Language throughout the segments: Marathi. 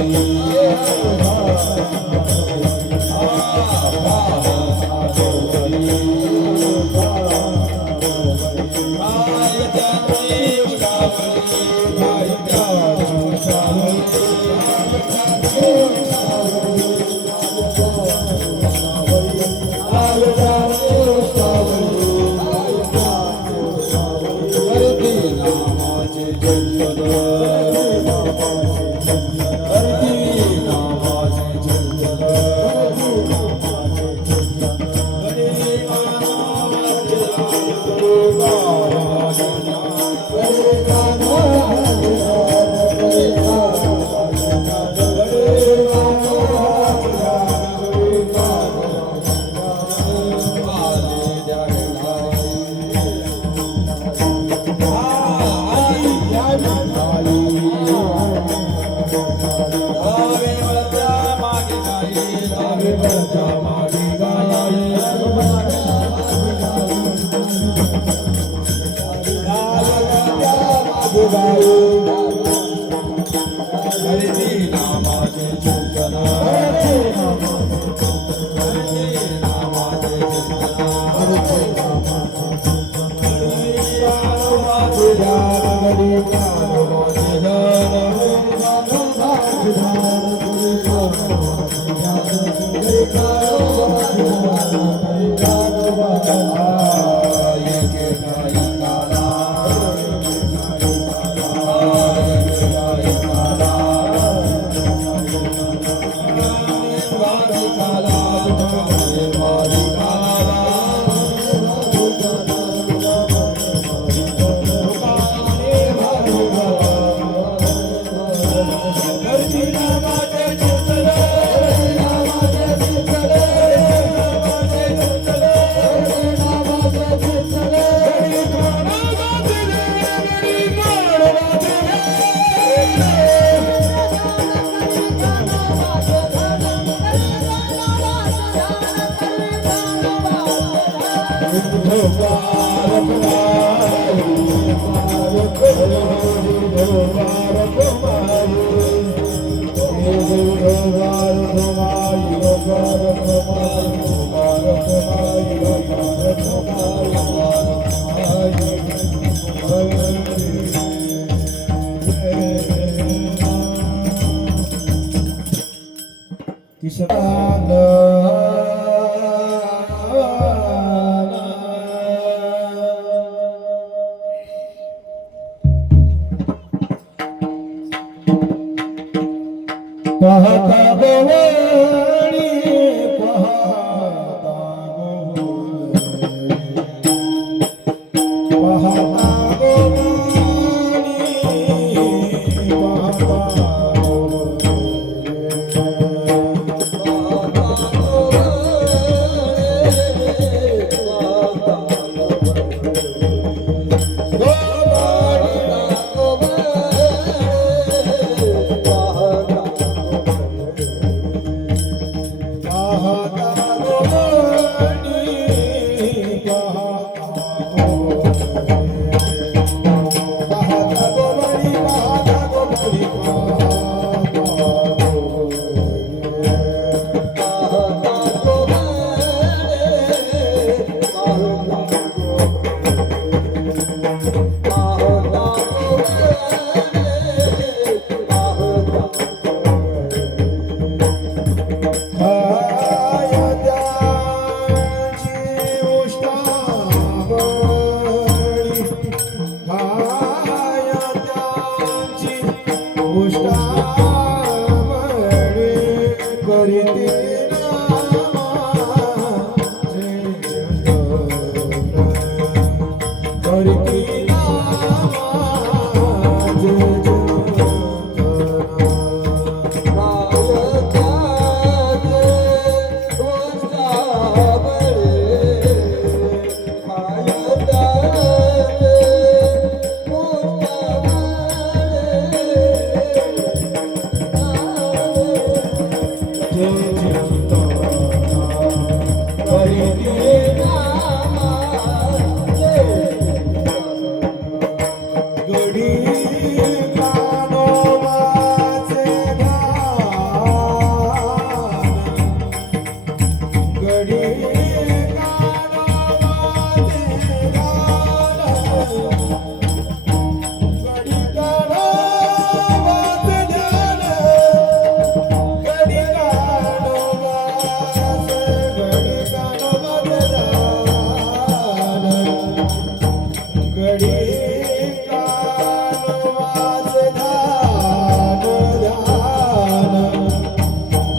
Yeah.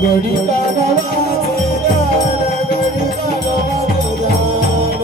घडी कानावाचे दान घडी कानावाचे दान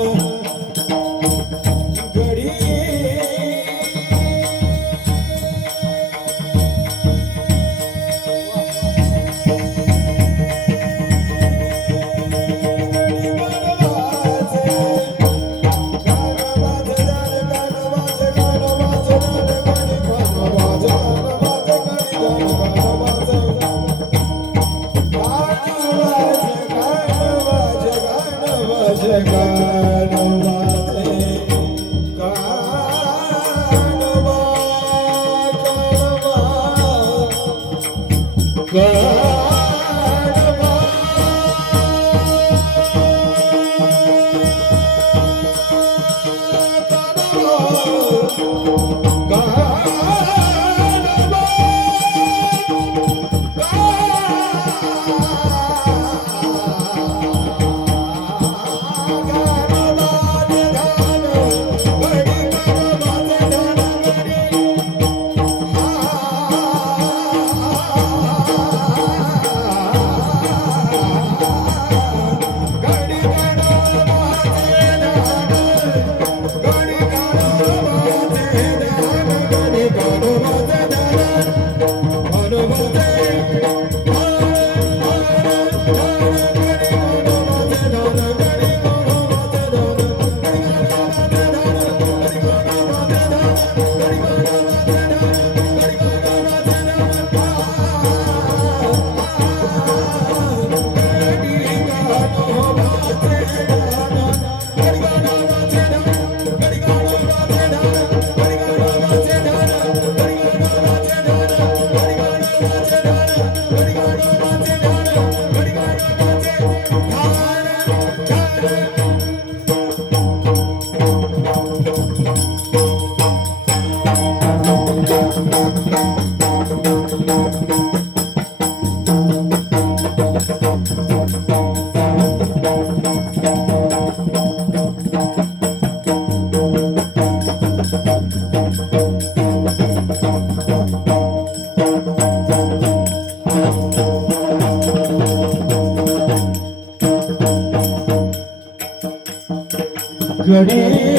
घडी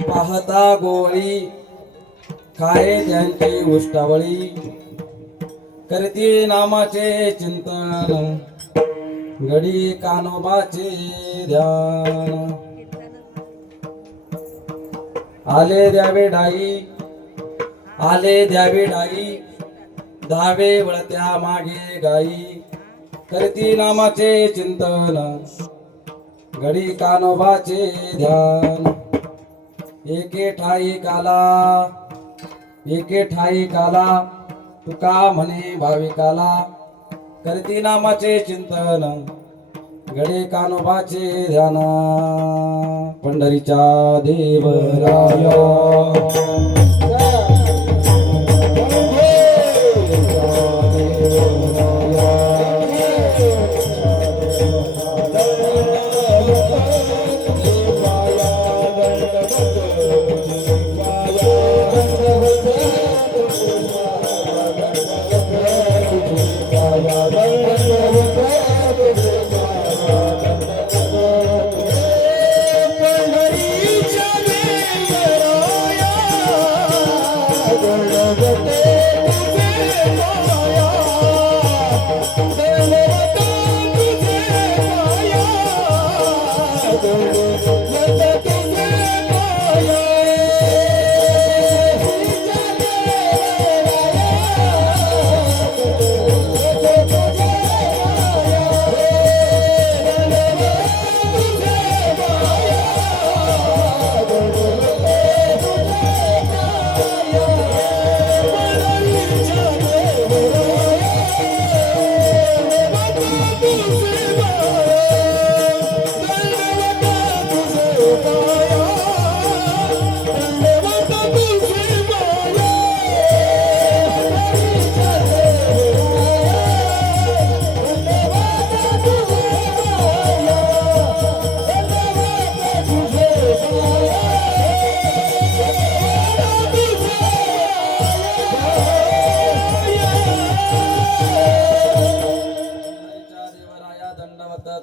पाहता गोवळी खाये त्यांची उष्टावळी करती नामाचे चिंतन घडी कानोबाचे ध्यान आले द्यावे डाई धावे वळत्या मागे गाई करती नामाचे चिंतन घडी कानोबाचे ध्यान एके ठाई काला एके ठाई काला तुका म्हणे भाविकाला करती नामाचे चिंतन घडी कानोबाचे ध्यान पंढरीच्या देवराया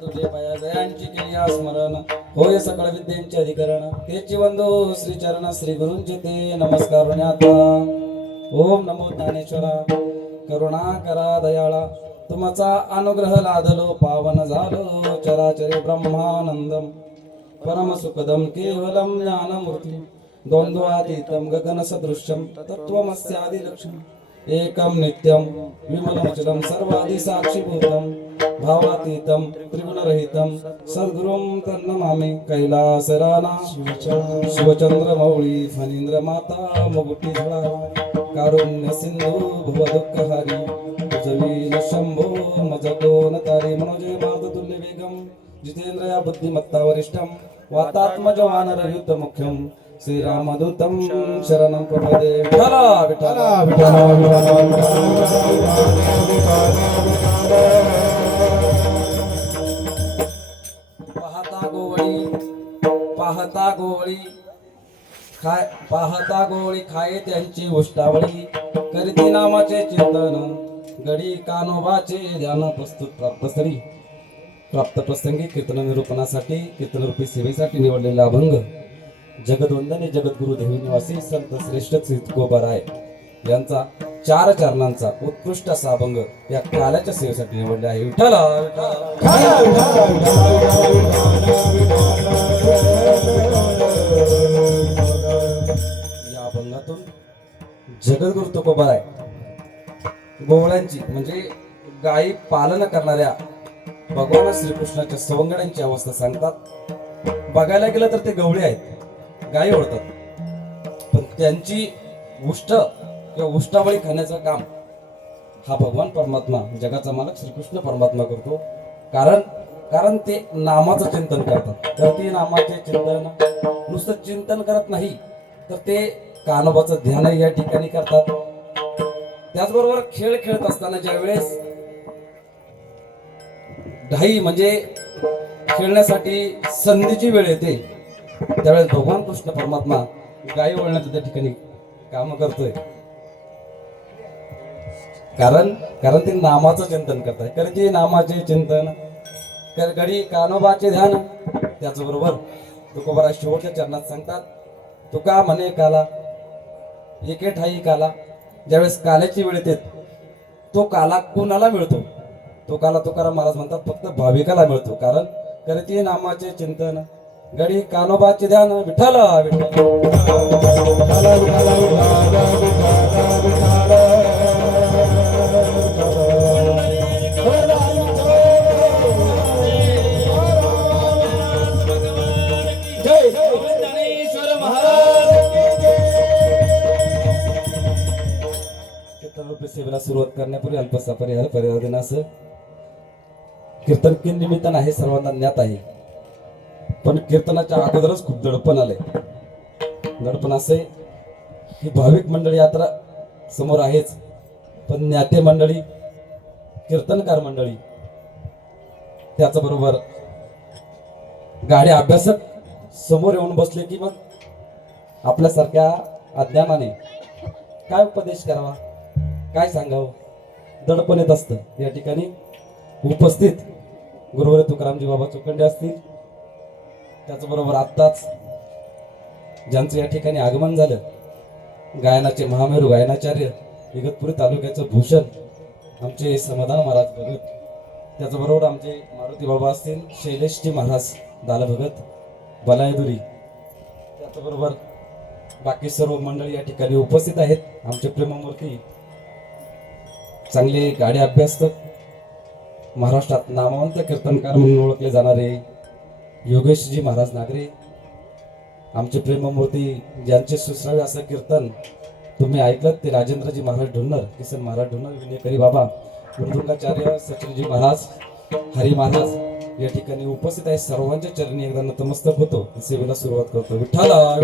तुझे पाया दयांची केली स्मरण होय सकळ विद्यांचे अधिकरण तेची वंदो श्री चरण श्री गुरूंचे ते नमस्कार ओम नमो ज्ञानेश्वरा करुणा करा दयाळा तुमचा अनुग्रह लादलो पावन झालो चराचरे ब्रह्मानंदम परम सुखदम केवलम ज्ञानमूर्ती द्वंद्वातीतम गगन सदृश्यम तत्वमस्यादि लक्षणम एकम नित्यम विमलमचलम सर्वादि साक्षीभूतम भावातीतम त्रिगुणरहितम सद्गुरुं तन्नमामि कैलासराना शिवचंद्र मौळी फणींद्र माता मुगुटी झळा कारुण्य सिंधू भव दुःखहारी जवीन शंभो मज कोन तारी मनोजे मातुल्य वेगम जितेंद्र या बुद्धिमत्ता वरिष्ठम वातात्मज वानर युद्ध मुख्यम श्रीरामदूतं शरणं प्रपदे विठ्ठला विठ्ठला पाहता गोवळी खाये त्यांची उष्टावळी करीती नामाचे चिंतन गडी कानोबाचे ध्यान प्राप्त प्रसंगी कीर्तन निरूपणासाठी कीर्तनरूपी सेवेसाठी निवडलेला अभंग जगदवंदने जगद्गुरु देवी निवासी संत श्रेष्ठ तुकोबाराय यांचा 4 चरणांचा उत्कृष्ट असा अभंग या काल्याच्या सेवेसाठी निवडले आहे विठ्ठला या अभंगातून जगद्गुरु तुकोबाराय गोवळ्यांची म्हणजे गायी पालन करणाऱ्या भगवान श्रीकृष्णाच्या सवंगड्यांची अवस्था सांगतात बघायला गेलं तर ते गवळे आहेत गायी ओळखतात पण त्यांची उष्ट किंवा उष्टावळी खाण्याचं काम हा भगवान परमात्मा जगाचा मालक श्रीकृष्ण परमात्मा करतो कारण ते नामाचं चिंतन करतात तर ते नामाचे चिंतन नुसतं चिंतन करत नाही तर ते कानोबाचं ध्यान या ठिकाणी करतात त्याचबरोबर खेळ खेळत असताना ज्या वेळेस ढाई म्हणजे खेळण्यासाठी संधीची वेळ येते त्यावेळेस भगवान कृष्ण परमात्मा गायी वळण्याचं त्या ठिकाणी काम करतोय कारण ते नामाचं चिंतन करताय कारण ते नामाचे चिंतन गडी कानोबाचे ध्यान त्याचबरोबर तुकोबारा शेवटच्या चरणात सांगतात तुका म्हणे काला एके ठाई काला ज्यावेळेस काल्याची वेळ येते तो काला कोणाला मिळतो तो काला तुकाराम महाराज म्हणतात फक्त भाविकाला मिळतो कारण करती नामाचे चिंतन गडी कानोबाचे ध्यान विठ्ठल सेवेला सुरुवात करण्यापूर्वी अल्पसा परिहार परिवर्तन असं कीर्तन के निमित्तानं आहे, सर्वांना ज्ञात आहे. पण कीर्तनाच्या अगोदरच खूप दडपण आलंय. दडपण असे की भाविक मंडळी यात्रा समोर आहेच, पण ज्ञाते मंडळी, कीर्तनकार मंडळी, त्याचबरोबर गाड्या अभ्यासक समोर येऊन बसले की मग आपल्यासारख्या अज्ञानाने काय उपदेश करावा, काय सांगावं, दडपण येत असतं. या ठिकाणी उपस्थित गुरुवर तुकारामजी बाबा चोखंडे असतील, त्याचबरोबर आत्ताच ज्यांचं या ठिकाणी आगमन झालं, गायनाचे महामेरू गायनाचार्य इगतपुरी तालुक्याचं भूषण आमचे समाधान महाराज भगत, त्याचबरोबर आमचे मारुती बाबा असतील, शैलेशजी महाराज दाल भगत बलायदुरी, त्याचबरोबर बाकी सर्व मंडळी या ठिकाणी उपस्थित आहेत. आमचे प्रेममूर्ती, चांगले गाडे अभ्यासक, महाराष्ट्रात नामवंत कीर्तनकार म्हणून ओळखले जाणारे योगेशजी महाराज नागरे, आमचे प्रेममूर्ती, ज्यांचे सुश्राव्य असं कीर्तन तुम्ही ऐकलं ते राजेंद्रजी महाराज ढोन्नर, किसन महाराज ढोन्नर, विनयकरी बाबा, मृदुंगाचार्य सचिनजी महाराज, हरी महाराज या ठिकाणी उपस्थित आहे. सर्वांच्या चरणी एकदा नतमस्तक होतो, सेवेला सुरुवात करतो. विठ्ठला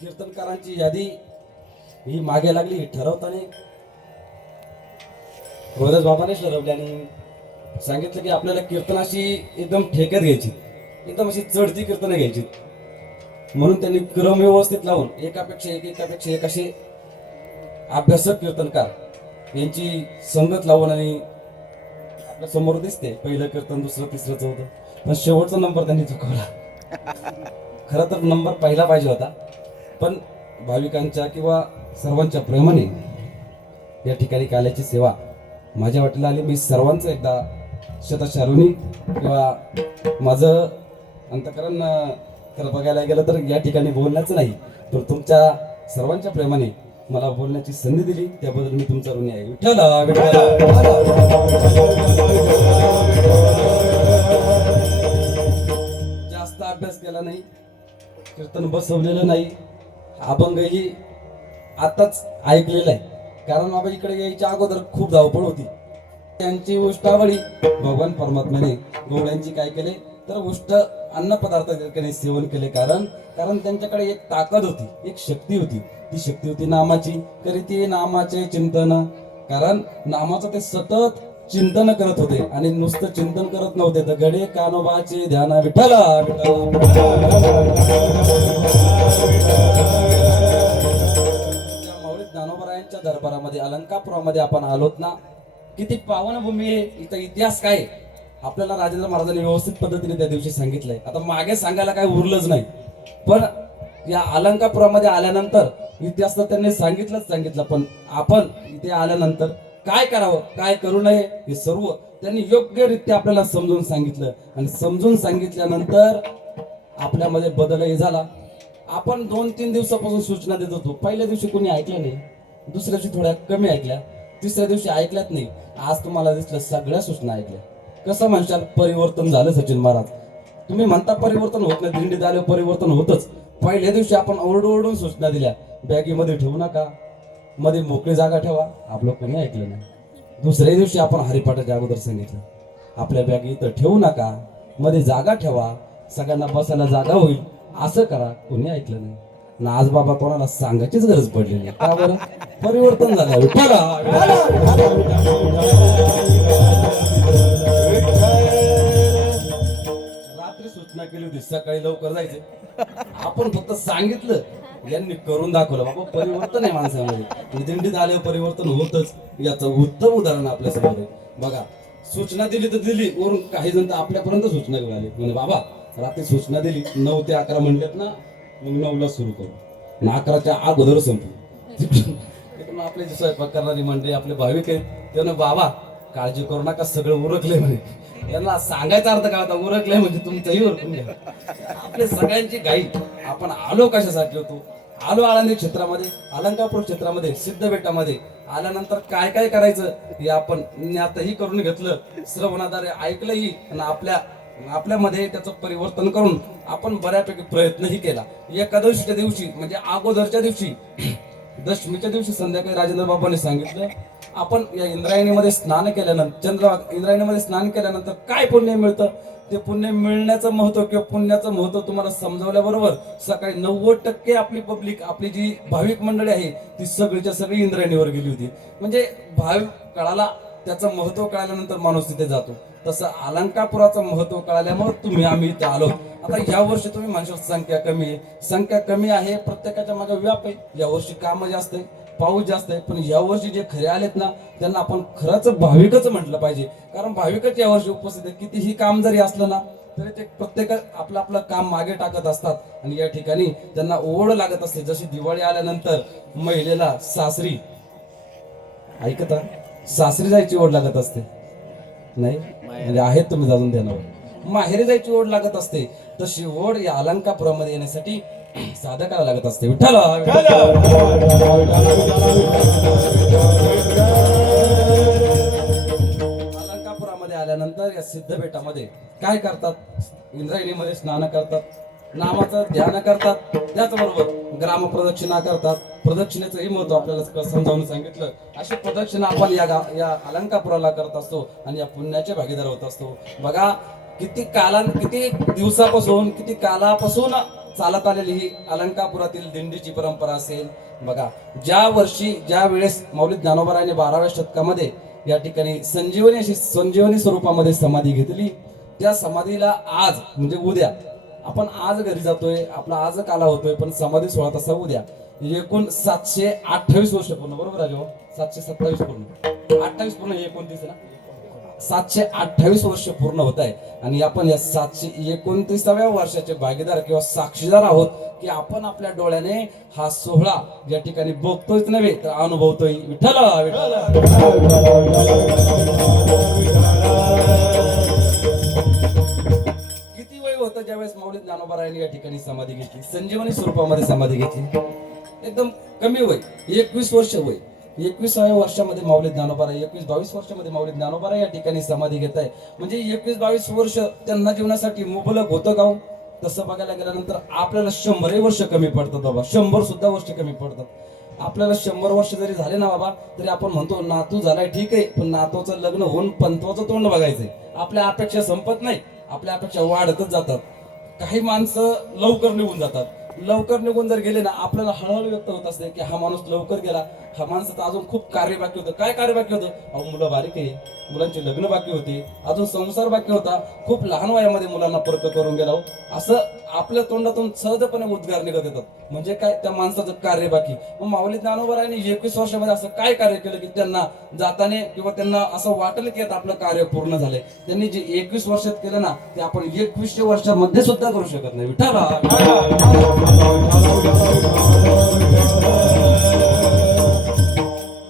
कीर्तनकारांची यादी ही मागे लागली ठरवताना रोदास बाबाने ठरवल्याने सांगितलं की आपल्याला कीर्तनाशी एकदम ठेक्यात घ्यायची, एकदम अशी चढती कीर्तनं घ्यायची. म्हणून त्यांनी क्रम व्यवस्थित लावून एकापेक्षा एक असे अभ्यासक कीर्तनकार यांची संगत लावून आणि आपल्या समोर दिसते पहिलं कीर्तन, दुसरं, तिसरं, चौथं, पण शेवटचा नंबर त्यांनी चुकवला. खरं तर नंबर पहिला पाहिजे होता, पण भाविकांच्या किंवा सर्वांच्या प्रेमाने या ठिकाणी काल्याची सेवा माझ्या वाटेला आली. मी सर्वांचं एकदा शतशारुनी किंवा माझं अंतकरण खरं बघायला गेलं तर या ठिकाणी बोलण्याचं नाही, तर तुमच्या सर्वांच्या प्रेमाने मला बोलण्याची संधी दिली, त्याबद्दल मी तुमचा ऋणी आहे. विठ्ठला जास्त अभ्यास केला नाही, कीर्तन बसवलेलं नाही, अभंगही आताच ऐकलेला आहे. कारण बाबा इकडे यायच्या अगोदर खूप धावपळ होती. त्यांची उष्टावळी भगवान परमात्म्याने गवळ्यांची काय केले तर उष्ट अन्न पदार्थ त्यांनी सेवन केले. कारण त्यांच्याकडे एक ताकद होती, एक शक्ती होती. ती शक्ती होती नामाची. करीती नामाचे चिंतन, कारण नामाचं ते सतत चिंतन करत होते आणि नुसतं चिंतन करत नव्हते तर गडे कानोबाचे ध्यान. विठ्ठला ज्ञानोबरायांच्या दरबारामध्ये अलंकापुरामध्ये आपण आलोत ना, किती पावनभूमी आहे. इथं इतिहास काय आपल्याला राजेंद्र महाराजांनी व्यवस्थित पद्धतीने त्या दिवशी सांगितलंय. आता मागे सांगायला काय उरलंच नाही, पण या अलंकापुरामध्ये आल्यानंतर इतिहास तर त्यांनी सांगितलं, पण आपण इथे आल्यानंतर काय करावं काय करू नये हे सर्व त्यांनी योग्यरित्या आपल्याला समजून सांगितलं. आणि समजून सांगितल्यानंतर आपल्यामध्ये बदलही झाला. आपण 2-3 दिवसापासून सूचना देत होतो. पहिल्या दिवशी कोणी ऐकलं नाही, दुसऱ्या दिवशी थोड्या कमी ऐकल्या, तिसऱ्या दिवशी ऐकल्यात नाही. आज तुम्हाला दिसलं सगळ्या सूचना ऐकल्या. कसं म्हणशाल परिवर्तन झालं सचिन महाराज. तुम्ही म्हणता परिवर्तन होत नाही, दिंडीत आल्यावर परिवर्तन होतच. पहिल्या दिवशी आपण ओरडून सूचना दिल्या, बॅगीमध्ये ठेवू नका, मध्ये मोकळी जागा ठेवा, आपलं कोणी ऐकलं नाही. दुसऱ्या दिवशी आपण हरिपाठाच्या अगोदर सांगितलं, आपल्या बॅगी इथं ठेवू नका, मध्ये जागा ठेवा, सगळ्यांना बसायला जागा होईल, असं करा, कोणी ऐकलं नाही. ना आज बाबा कोणाला सांगायचीच गरज पडलेली नाही. का बरं? परिवर्तन झालं. रात्री सूचना केली होती सकाळी लवकर जायचे, आपण फक्त सांगितलं, यांनी करून दाखवलं. बाबा परिवर्तन आहे माणसामध्ये. दिंडीत आल्यावर परिवर्तन होतच. याचं उत्तम उदाहरण आपल्या समोर आहे. बघा, सूचना दिली तर दिली, वरून काही जण तर आपल्यापर्यंत सूचना घेऊन आले. म्हणजे बाबा रात्री सूचना दिली 9 ते 11 म्हणलेत ना, मग 9ला सुरू करू, 11च्या अगोदर संपू. तिकडून आपले जे स्वयंपाक करणारी मंडळी आपले भाविक आहेत, त्यानं बाबा काळजी करू नका, सगळं उरकले म्हणे. यांना सांगायचा अर्थ काय होता, उरकले म्हणजे तुमचंही उरकून घ्या. आपले सगळ्यांची घाई. आपण आलो कशासाठी होतो? आलो आळंदी क्षेत्रामध्ये, अलंकापूर क्षेत्रामध्ये, सिद्धबेटामध्ये आल्यानंतर काय काय करायचं हे आपण ज्ञातही करून घेतलं, श्रवणाद्वारे ऐकलंही आणि आपल्या आपल्यामध्ये त्याचं परिवर्तन करून आपण बऱ्यापैकी प्रयत्नही केला. एकादशीच्या दिवशी म्हणजे अगोदरच्या दिवशी दशमीच्या दिवशी संध्याकाळी राजेंद्र बाबांनी सांगितलं, आपण या इंद्रायणीमध्ये स्नान केल्यानंतर इंद्रायणीमध्ये स्नान केल्यानंतर काय पुण्य मिळतं, ते पुण्य मिळण्याचं महत्व किंवा पुण्याचं महत्व तुम्हाला समजावल्याबरोबर सकाळी 90% आपली पब्लिक, आपली जी भाविक मंडळी आहे ती सगळीच्या सगळी इंद्रायणीवर गेली होती. म्हणजे भाविक कळाला, त्याचं महत्व कळाल्यानंतर माणूस तिथे जातो. तसं अलंकापुराचं महत्व कळाल्यामुळे आम्ही इथे आलो. आता या वर्षी तुम्ही म्हणशाल संख्या कमी आहे, संख्या कमी आहे, प्रत्येकाच्या मागे व्याप आहे. यावर्षी कामं जास्त आहे, पाऊस जास्त आहे, पण यावर्षी जे खरे आलेत ना त्यांना आपण खरंच भाविकच म्हटलं पाहिजे. कारण भाविकच यावर्षी उपस्थित आहे. कितीही काम जरी असलं ना तरी ते प्रत्येक आपलं आपलं काम मागे टाकत असतात आणि या ठिकाणी त्यांना ओढ लागत असते. जशी दिवाळी आल्यानंतर महिलेला सासरी ऐकता सासरी जायची ओढ लागत असते, नाही म्हणजे आहेत तुम्ही जाऊन देणार, माहेरी जायची ओढ लागत असते, तशी ओढ या अलंकापुरामध्ये येण्यासाठी साधकाला लागत असते. विठ्ठल अलंकापुरामध्ये आल्यानंतर या सिद्धबेटामध्ये काय करतात, इंद्रायणीमध्ये स्नान करतात, नामाचं ध्यान करतात, त्याचबरोबर ग्रामप्रदक्षिणा करतात. प्रदक्षिणेचंही महत्व आपल्याला समजावून सांगितलं. अशी प्रदक्षिणा आपण या अलंकापुराला करत असतो आणि या पुण्याचे भागीदार होत असतो. बघा किती दिवसापासून किती कालापासून चालत आलेली ही अलंकापुरातील दिंडीची परंपरा असेल. बघा ज्या वेळेस माऊली ज्ञानोबारायाने 12व्या शतकामध्ये या ठिकाणी संजीवनी स्वरूपामध्ये समाधी घेतली, त्या समाधीला आज म्हणजे उद्या आपण आज घरी जातोय, आपला आज काला होतोय, पण समाधी 16 तासा उद्या एकूण 728 वर्ष पूर्ण. बरोबर राजो, 727 पूर्ण, 28 पूर्ण, 29 ना, 728 वर्ष पूर्ण होत आहे. आणि आपण या 729व्या वर्षाचे भागीदार किंवा साक्षीदार आहोत की आपण आपल्या डोळ्याने हा सोहळा या ठिकाणी बघतोयच नव्हे तर अनुभवतोय. विठ्ठल किती वय होतं ज्यावेळेस माऊली ज्ञानोबारायांनी या ठिकाणी समाधी घेतली, संजीवनी स्वरूपामध्ये समाधी घेतली. एकदम कमी वय, 21 वर्ष वय. 21व्या वर्षामध्ये माऊली ज्ञानोबाराय, 21-22 वर्षामध्ये माऊली ज्ञानोबाराय या ठिकाणी समाधी घेत आहे. म्हणजे 21-22 वर्ष त्यांना जीवनासाठी मुबलक होतं का? तसं बघायला गेल्यानंतर आपल्याला 100 वर्ष कमी पडतात बाबा, 100 सुद्धा वर्ष कमी पडतात. आपल्याला 100 वर्ष जरी झाले ना बाबा तरी आपण म्हणतो नातू झालाय, ठीक आहे, पण नातूचं लग्न होऊन पंतवाचं तोंड बघायचंय. आपल्या अपेक्षा संपत नाही, आपल्या अपेक्षा वाढतच जातात. काही माणसं लवकर निघून जातात, लवकर निघून जर गेले ना आपल्याला हळूहळू व्यक्त होत असते की हा माणूस लवकर गेला, हा माणसाचं अजून खूप कार्य बाकी होतं. काय कार्य बाकी होतं? अहो मुलं बारीक आहे, मुलांचे लग्न बाकी होते, अजून संसार बाकी होता, खूप लहान वयामध्ये मुलांना परत करून गेला. असं आपल्या तोंडातून सहजपणे उद्गार निघत येतात. म्हणजे काय, त्या माणसाचं कार्य बाकी. मग माऊली ज्ञानोबारायांनी 21 वर्षामध्ये असं काय कार्य केलं की त्यांना जाताने किंवा त्यांना असं वाटलं की आता आपलं कार्य पूर्ण झालंय. त्यांनी जे 21 वर्षात केलं ना ते आपण 21 वर्षामध्ये सुद्धा करू शकत नाही. विठ्ठल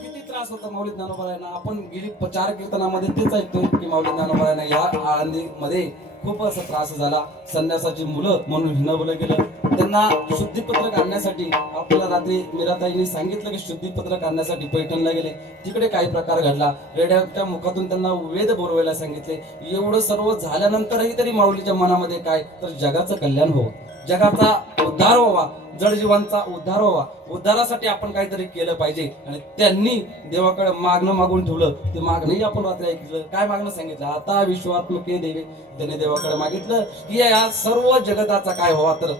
किती त्रास होता माऊली ज्ञानोबारायांना. आपण गेली 4 कीर्तनामध्ये तेच ऐकतो की माऊली ज्ञानोबारायांना या आळंदीमध्ये खूप असा त्रास झाला. संन्यासाची मुलं म्हणून हिणवलं गेलं. त्यांना शुद्धीपत्रक आणण्यासाठी आपल्याला रात्री मीराताईंनी सांगितलं की शुद्धीपत्रक आणण्यासाठी पैठणला गेले. तिकडे काही प्रकार घडला, रेड्याच्या मुखातून त्यांना वेद बोलवायला सांगितले. एवढं सर्व झाल्यानंतरही तरी माऊलीच्या मनामध्ये काय, तर जगाचं कल्याण व्हावं, जगाचा उद्धार व्हावा, जडजीवांचा उद्धार व्हावा, उद्धारासाठी आपण काहीतरी केलं पाहिजे. आणि त्यांनी देवाकडे मागणं मागून ठेवलं. ते मागणंही आपण रात्री ऐकलं. काय मागणं सांगितलं? आता विश्वात्मके देवे, त्याने देवाकडे मागितलं की या सर्व जगताचा काय व्हावा, तर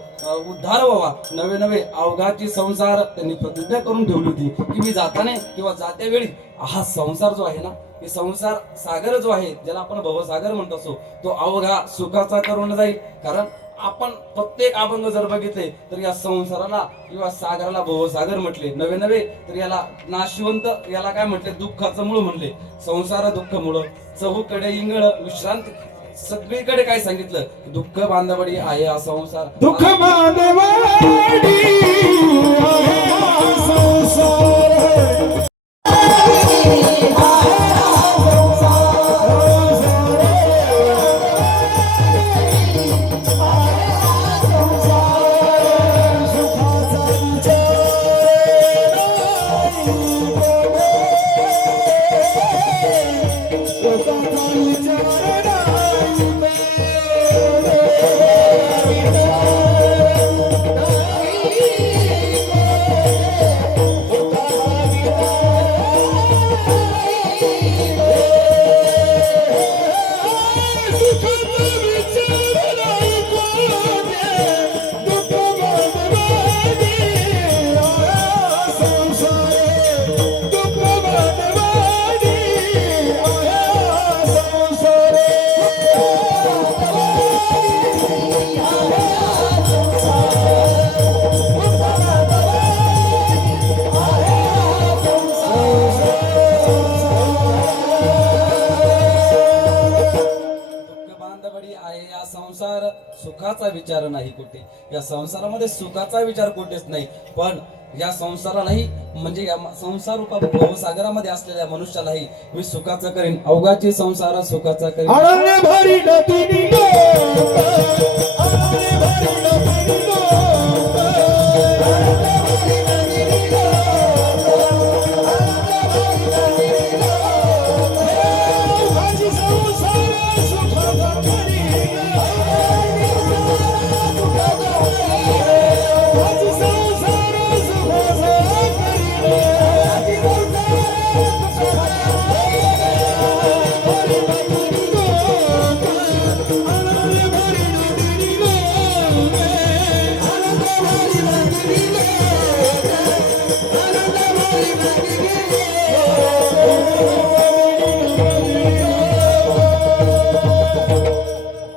उद्धार व्हावा, नवे नवे अवघाची संसार. त्यांनी प्रतिज्ञा करून ठेवली होती की मी जाताने किंवा जाते वेळी हा संसार जो आहे ना, हे संसार सागर जो आहे ज्याला आपण भवसागर म्हणत असतो, तो अवघा सुखाचा करून जाईल. कारण आपण प्रत्येक अभंग जर बघितले तर या संसाराला किंवा सागराला भवसागर म्हटले, नवे नवे तर याला नाशिवंत, याला काय म्हटले, दुःखाचं मूळ म्हणले. संसार दुःख मूळ, चहूकडे इंगळ विश्रांती, सगळीकडे काय सांगितलं, दुःख बांधवडी आहे हा संसार, दुःख बांधवडी आहे हा संसार. दुःख बांधवडी आहे या संसार सुखाचा विचार नाही कुठे. या संसारामध्ये सुखाचा विचार कुठेच नाही. पण या संसारालाही म्हणजे या संसार रूपा भवसागरामध्ये असलेल्या मनुष्यालाही मी सुखाचं करीन. अवघाची संसार सुखाचा करीन. अनन्य भरी नदीनी लोक, अनन्य भरी नदीनी लोक, अनन्य भरी नदीनी लोक, अनन्य भरी नदीनी लोक. माझी संसार सुखाचा करीन, माझी संसार सुखाचा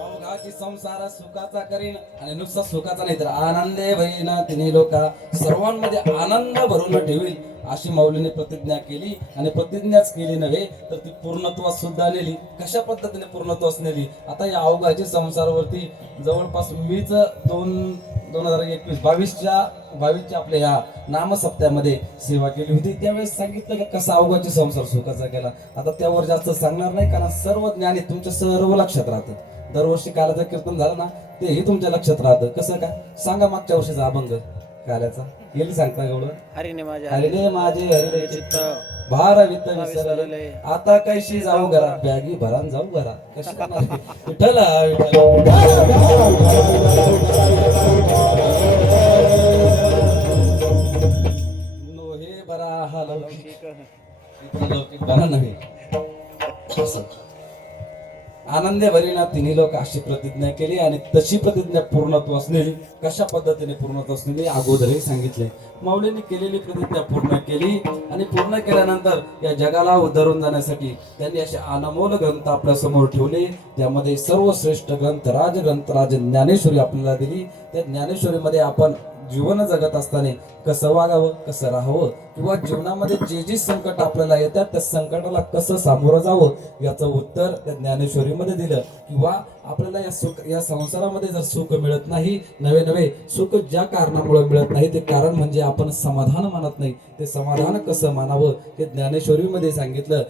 अवघाची संसार सुखाचा करीन. आणि नुसता सुखाचा नाही तर आनंदे भरीन तिने लोका, सर्वांमध्ये आनंद भरून ठेवील अशी माऊलीने प्रतिज्ञा केली. आणि प्रतिज्ञाच केली नव्हे तर ती पूर्णत्वास सुद्धा नेली. कशा पद्धतीने पूर्णत्वास नेली? आता या अवघाची संसारावरती जवळपास मीच 2021-22च्या आपल्या या नामसप्त्यामध्ये सेवा केली होती. त्यावेळेस सांगितलं की कसा अवघाची संसार सुखाचा केला. आता त्यावर जास्त सांगणार नाही, कारण सर्व ज्ञान हे तुमच्या सर्व लक्षात राहतं. दरवर्षी कालाचं कीर्तन झालं ना, तेही तुमच्या लक्षात राहतं. कसं काय सांगा, मागच्या वर्षीचा अभंग काल्याचा गेली सांगता गवळं. हरिने माझे हरिणे माझे हरिणे चित्त भार वित्त विसरले, आता कैशी जाऊ घरा, बॅगी भरान जाऊ घरा. कशी जाणार? विठ्ठला नो हे बरा हा लौकिक, इथं लौकिक बरा नव्हे. असं आनंदे भरीना तिन्ही लोक अशी प्रतिज्ञा केली. आणि तशी प्रतिज्ञा पूर्णत्वास नेली. कशा पद्धतीने पूर्णत्वास नेली अगोदरही सांगितले. माऊलींनी केलेली प्रतिज्ञा पूर्ण केली. आणि पूर्ण केल्यानंतर या जगाला उद्धरून जाण्यासाठी त्यांनी असे अनमोल ग्रंथ आपल्या समोर ठेवले. त्यामध्ये सर्वश्रेष्ठ ग्रंथ राज ज्ञानेश्वरी आपल्याला दिली. त्या ज्ञानेश्वरीमध्ये आपण जीवन जगत असताना कसं वागावं, कसं राहावं, किंवा जीवनामध्ये जे जे संकट आपल्याला येतात त्या संकटाला कसं सामोरं जावं याचं उत्तर त्या ज्ञानेश्वरीमध्ये दिलं. किंवा आपल्याला या संसारामध्ये जर सुख मिळत नाही, नवे सुख ज्या कारणामुळे मिळत नाही ते कारण म्हणजे आपण समाधान मानत नाही. ते समाधान कसं मानावं हे ज्ञानेश्वरीमध्ये सांगितलं.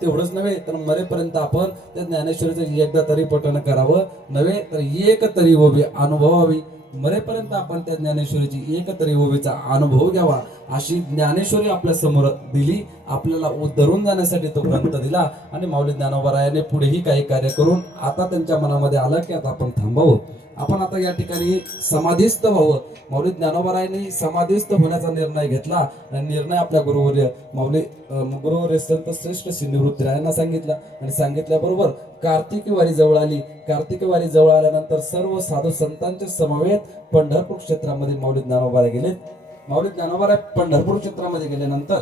तेवढंच नव्हे तर मरेपर्यंत आपण त्या ज्ञानेश्वरीचं एकदा तरी पठण करावं, नव्हे तर एक तरी ओवी अनुभवावी. मरेपर्यंत आपण त्या ज्ञानेश्वरीची एक तरी ओवीचा अनुभव घ्यावा अशी ज्ञानेश्वरी आपल्या समोर दिली. आपल्याला उद्धरून जाण्यासाठी तो ग्रंथ दिला. आणि माऊली ज्ञानोबरायाने पुढेही काही कार्य करून आता त्यांच्या मनामध्ये आलं की आता आपण थांबावं, आपण आता या ठिकाणी समाधीस्थ व्हावं. माऊली ज्ञानोबरायांनी समाधीस्थ होण्याचा निर्णय घेतला. आणि निर्णय आपल्या गुरुवर्य संत श्रेष्ठ श्री निवृत्तीरायांना सांगितला. आणि सांगितल्याबरोबर कार्तिकी वारी जवळ आली. कार्तिकी वारी जवळ आल्यानंतर सर्व साधू संतांच्या समवेत पंढरपूर क्षेत्रामध्ये माऊली ज्ञानोबराय गेलेत. माऊली ज्ञानोबराय पंढरपूर क्षेत्रामध्ये गेल्यानंतर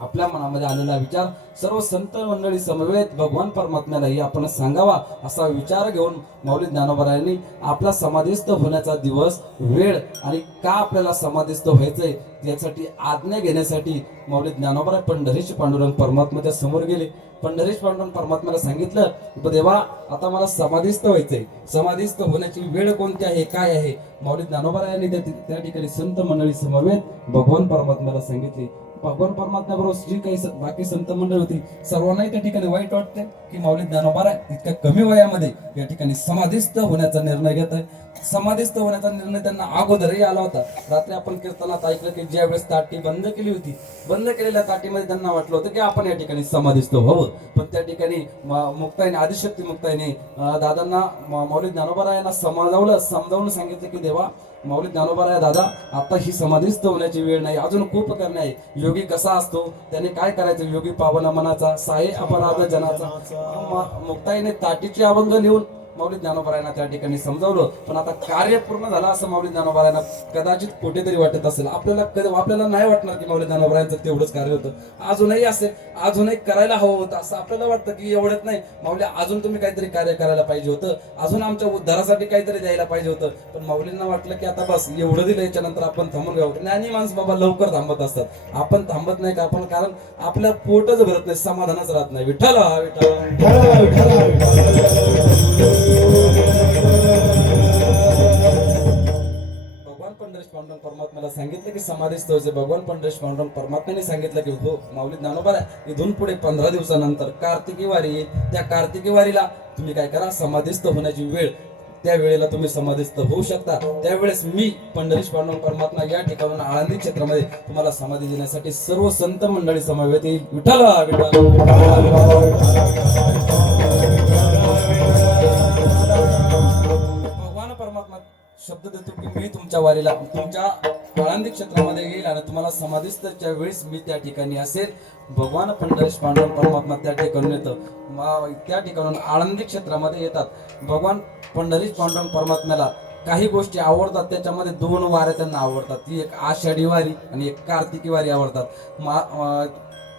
आपल्या मनामध्ये आलेला विचार सर्व संत मंडळी समवेत भगवान परमात्म्यालाही आपण सांगावा असा विचार घेऊन माऊली ज्ञानोबरायांनी आपला समाधीस्थ होण्याचा दिवस, वेळ आणि का आपल्याला समाधीस्थ व्हायचंय यासाठी आज्ञा घेण्यासाठी माऊली ज्ञानोबराय पंढरीश पांडुरंग परमात्म्याच्या समोर गेले. पंढरीश पांडुरंग परमात्म्याला सांगितलं, देवा आता मला समाधीस्थ व्हायचंय, समाधीस्थ होण्याची वेळ कोणती आहे, काय आहे? माऊली ज्ञानोबरायांनी त्या ठिकाणी संत मंडळी समवेत भगवान परमात्म्याला सांगितले. भगवान परमात्म्याबरोबर जी काही बाकी संत मंडळी होती सर्वांनाही त्या ठिकाणी वाईट वाटते की माऊली ज्ञानोबराय इतक्या कमी वयामध्ये या ठिकाणी समाधीस्थ होण्याचा निर्णय घेत आहे. समाधीस्थ होण्याचा निर्णय त्यांना अगोदरही आला होता. रात्री आपण कीर्तनात ऐकलं की ज्या वेळेस ताटी बंद केली होती, बंद केलेल्या ताटीमध्ये त्यांना वाटलं होतं की आपण या ठिकाणी समाधीस्थ व्हावं. पण त्या ठिकाणी मुक्ताईने, आदिशक्ती मुक्ताईने दादांना माऊली ज्ञानोबरायांना समजावून सांगितलं की देवा माऊली ज्ञानोबा आहे दादा, आता ही समाधीस्थ होण्याची वेळ नाही, अजून खूप करणे आहे. योगी कसा असतो, त्याने काय करायचं? योगी पावन मनाचा, साये अपराध जनाचा. मुक्ताईने ताटीचे अभंग लिहून माऊली ज्ञानोबारायांना त्या ठिकाणी समजावलं. पण आता कार्य पूर्ण झालं असं माऊली ज्ञानोबारायांना कदाचित कुठेतरी वाटत असेल. आपल्याला नाही वाटणार की माऊली ज्ञानोबारायांचं तेवढंच कार्य होतं, अजूनही असेल, अजूनही करायला हवं होतं असं आपल्याला वाटतं की एवढंच नाही माऊली, अजून तुम्ही काहीतरी कार्य करायला पाहिजे होतं, अजून आमच्या उद्धारासाठी काहीतरी द्यायला पाहिजे होतं. पण माऊलींना वाटलं की आता बस एवढं दिलं, याच्यानंतर आपण थांबून घ्यावं. ज्ञानी माणूस बाबा लवकर थांबत असतात, आपण थांबत नाही का? आपण कारण आपल्या पोटच भरत नाही, समाधानच राहत नाही. विठ्ठल हा विठ्ठल. भगवान पंढरीश पांडुरंग परमात्म्याला सांगितलं की समाधीस्थ व्हायचे. भगवान पंढरीश पांडुरंग परमात्म्याने सांगितलं की हो माऊली ज्ञानोबा, इथून पुढे 15 दिवसानंतर कार्तिकी वारी येईल. त्या कार्तिकी वारीला तुम्ही काय करा, समाधीस्थ होण्याची वेळ, त्या वेळेला तुम्ही समाधीस्थ होऊ शकता. त्यावेळेस मी पंढरीश पांडुरंग परमात्मा या ठिकाणून आळंदी क्षेत्रामध्ये तुम्हाला समाधी देण्यासाठी सर्व संत मंडळी समवेत येईल. विठ्ठल विठ्ठल. भगवान परमात्मा शब्द देतो की मी तुमच्या वारीला, तुमच्या आळंदी क्षेत्रामध्ये येईल आणि तुम्हाला समाधीस्थच्या वेळेस मी त्या ठिकाणी असेल. भगवान पंढरीश पांडुरंग परमात्मा त्या ठिकाणून येतं, त्या ठिकाणून आळंदी क्षेत्रामध्ये येतात. भगवान पंढरीश पांडुरंग परमात्म्याला काही गोष्टी आवडतात, त्याच्यामध्ये 2 वाऱ्या त्यांना आवडतात. ती एक आषाढी वारी आणि एक कार्तिकी वारी आवडतात.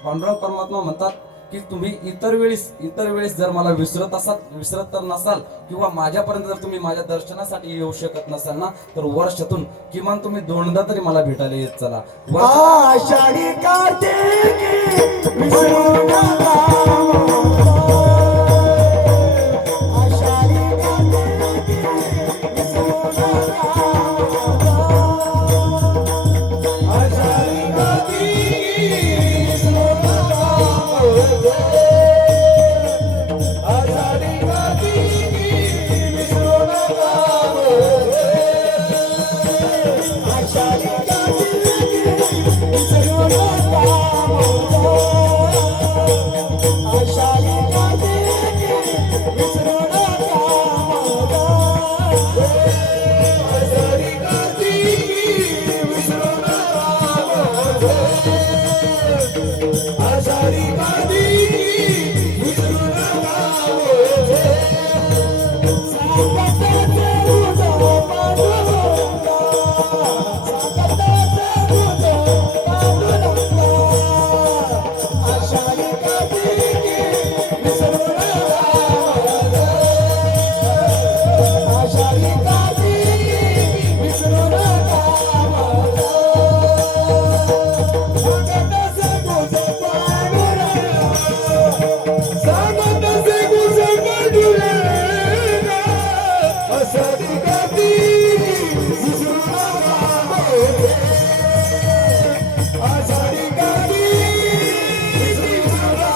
पांडुरंग परमात्मा म्हणतात की तुम्ही इतर वेळेस जर मला विसरत तर नसाल किंवा माझ्यापर्यंत जर तुम्ही माझ्या दर्शनासाठी येऊ शकत नसाल ना, तर वर्षातून किमान तुम्ही 2दा तरी मला भेटायला येत चला. आषाढी कार्तिकी विसरू नका. आषाढी कार्तिकी विसरू नका. आषाढी कार्तिकी विसरू नका. आषाढी कार्तिकी विसरू नका. आषाढी कार्तिकी विसरू नका. आषाढी कार्तिकी विसरू नका. आषाढी कार्तिकी विसरू नका. आषाढी कार्तिकी विसरू नका. सावकाशाचे तुझं पांडुरंगा, सावकाशाचे तुझं पांडुरंगा. आषाढी कार्तिकी विसरू नका. आषाढी कार्तिकी विसरू नका. सावकाशाचे तुझं पांडुरंगा, सावकाशाचे तुझं पांडुरंगा. आषाढी कार्तिकी विसरू नका. आषाढी कार्तिकी विसरू नका.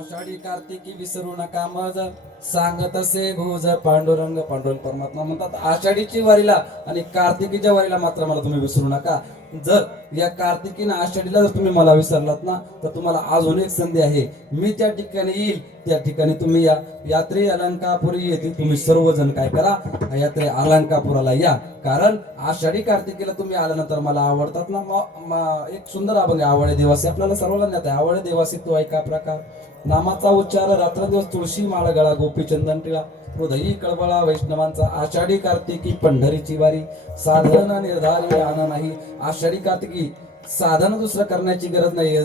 आषाढी कार्तिकी विसरू नका मज सांगत असे गुज पांडुरंग. पांडुरंग परमात्मा म्हणतात आषाढीची वारीला आणि कार्तिकीच्या वारीला मात्र मला तुम्ही विसरू नका. जर या कार्तिकीनं आषाढीला जर तुम्ही मला विसरलात ना, तर तुम्हाला अजून एक संधी आहे. मी त्या ठिकाणी येईल, त्या ठिकाणी तुम्ही या. यात्रे अलंकापुरी येतील. तुम्ही सर्वजण काय करा, यात्रे अलंकापुराला या. कारण आषाढी कार्तिकीला तुम्ही आल्यानंतर मला आवडतात ना. एक सुंदर अभंग आहे, आवळे देवासी. आपल्याला सर्वांना ज्ञात आहे. आवळे देवासी तो ऐका प्रकार, नामाचा उच्चार रात्रदिवस तुळशी माळ गळा, गोपीचंदन टिळा, हृदयी कळबळा वैष्णवांचा. आषाढी कार्तिकी पंढरीची वारी, साधन निर्धारी आन नाही. आषाढी कार्तिकी साधन दुसरं करण्याची गरज नाही.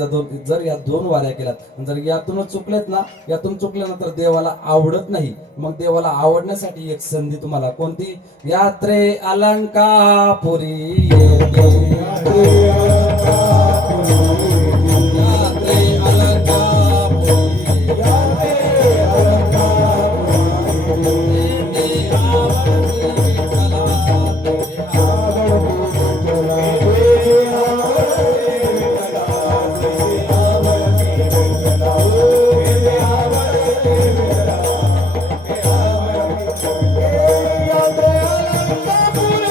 जर या 2 वाऱ्या केल्यात, जर यातूनच चुकलेत ना, यातून चुकल्यानंतर देवाला आवडत नाही. मग देवाला आवडण्यासाठी एक संधी तुम्हाला कोणती, यात्रे अलंकापुरी येते. यात्रे अलंकापुरी, यात्रे अलंकापुरी, यात्रे अलंकापुरी.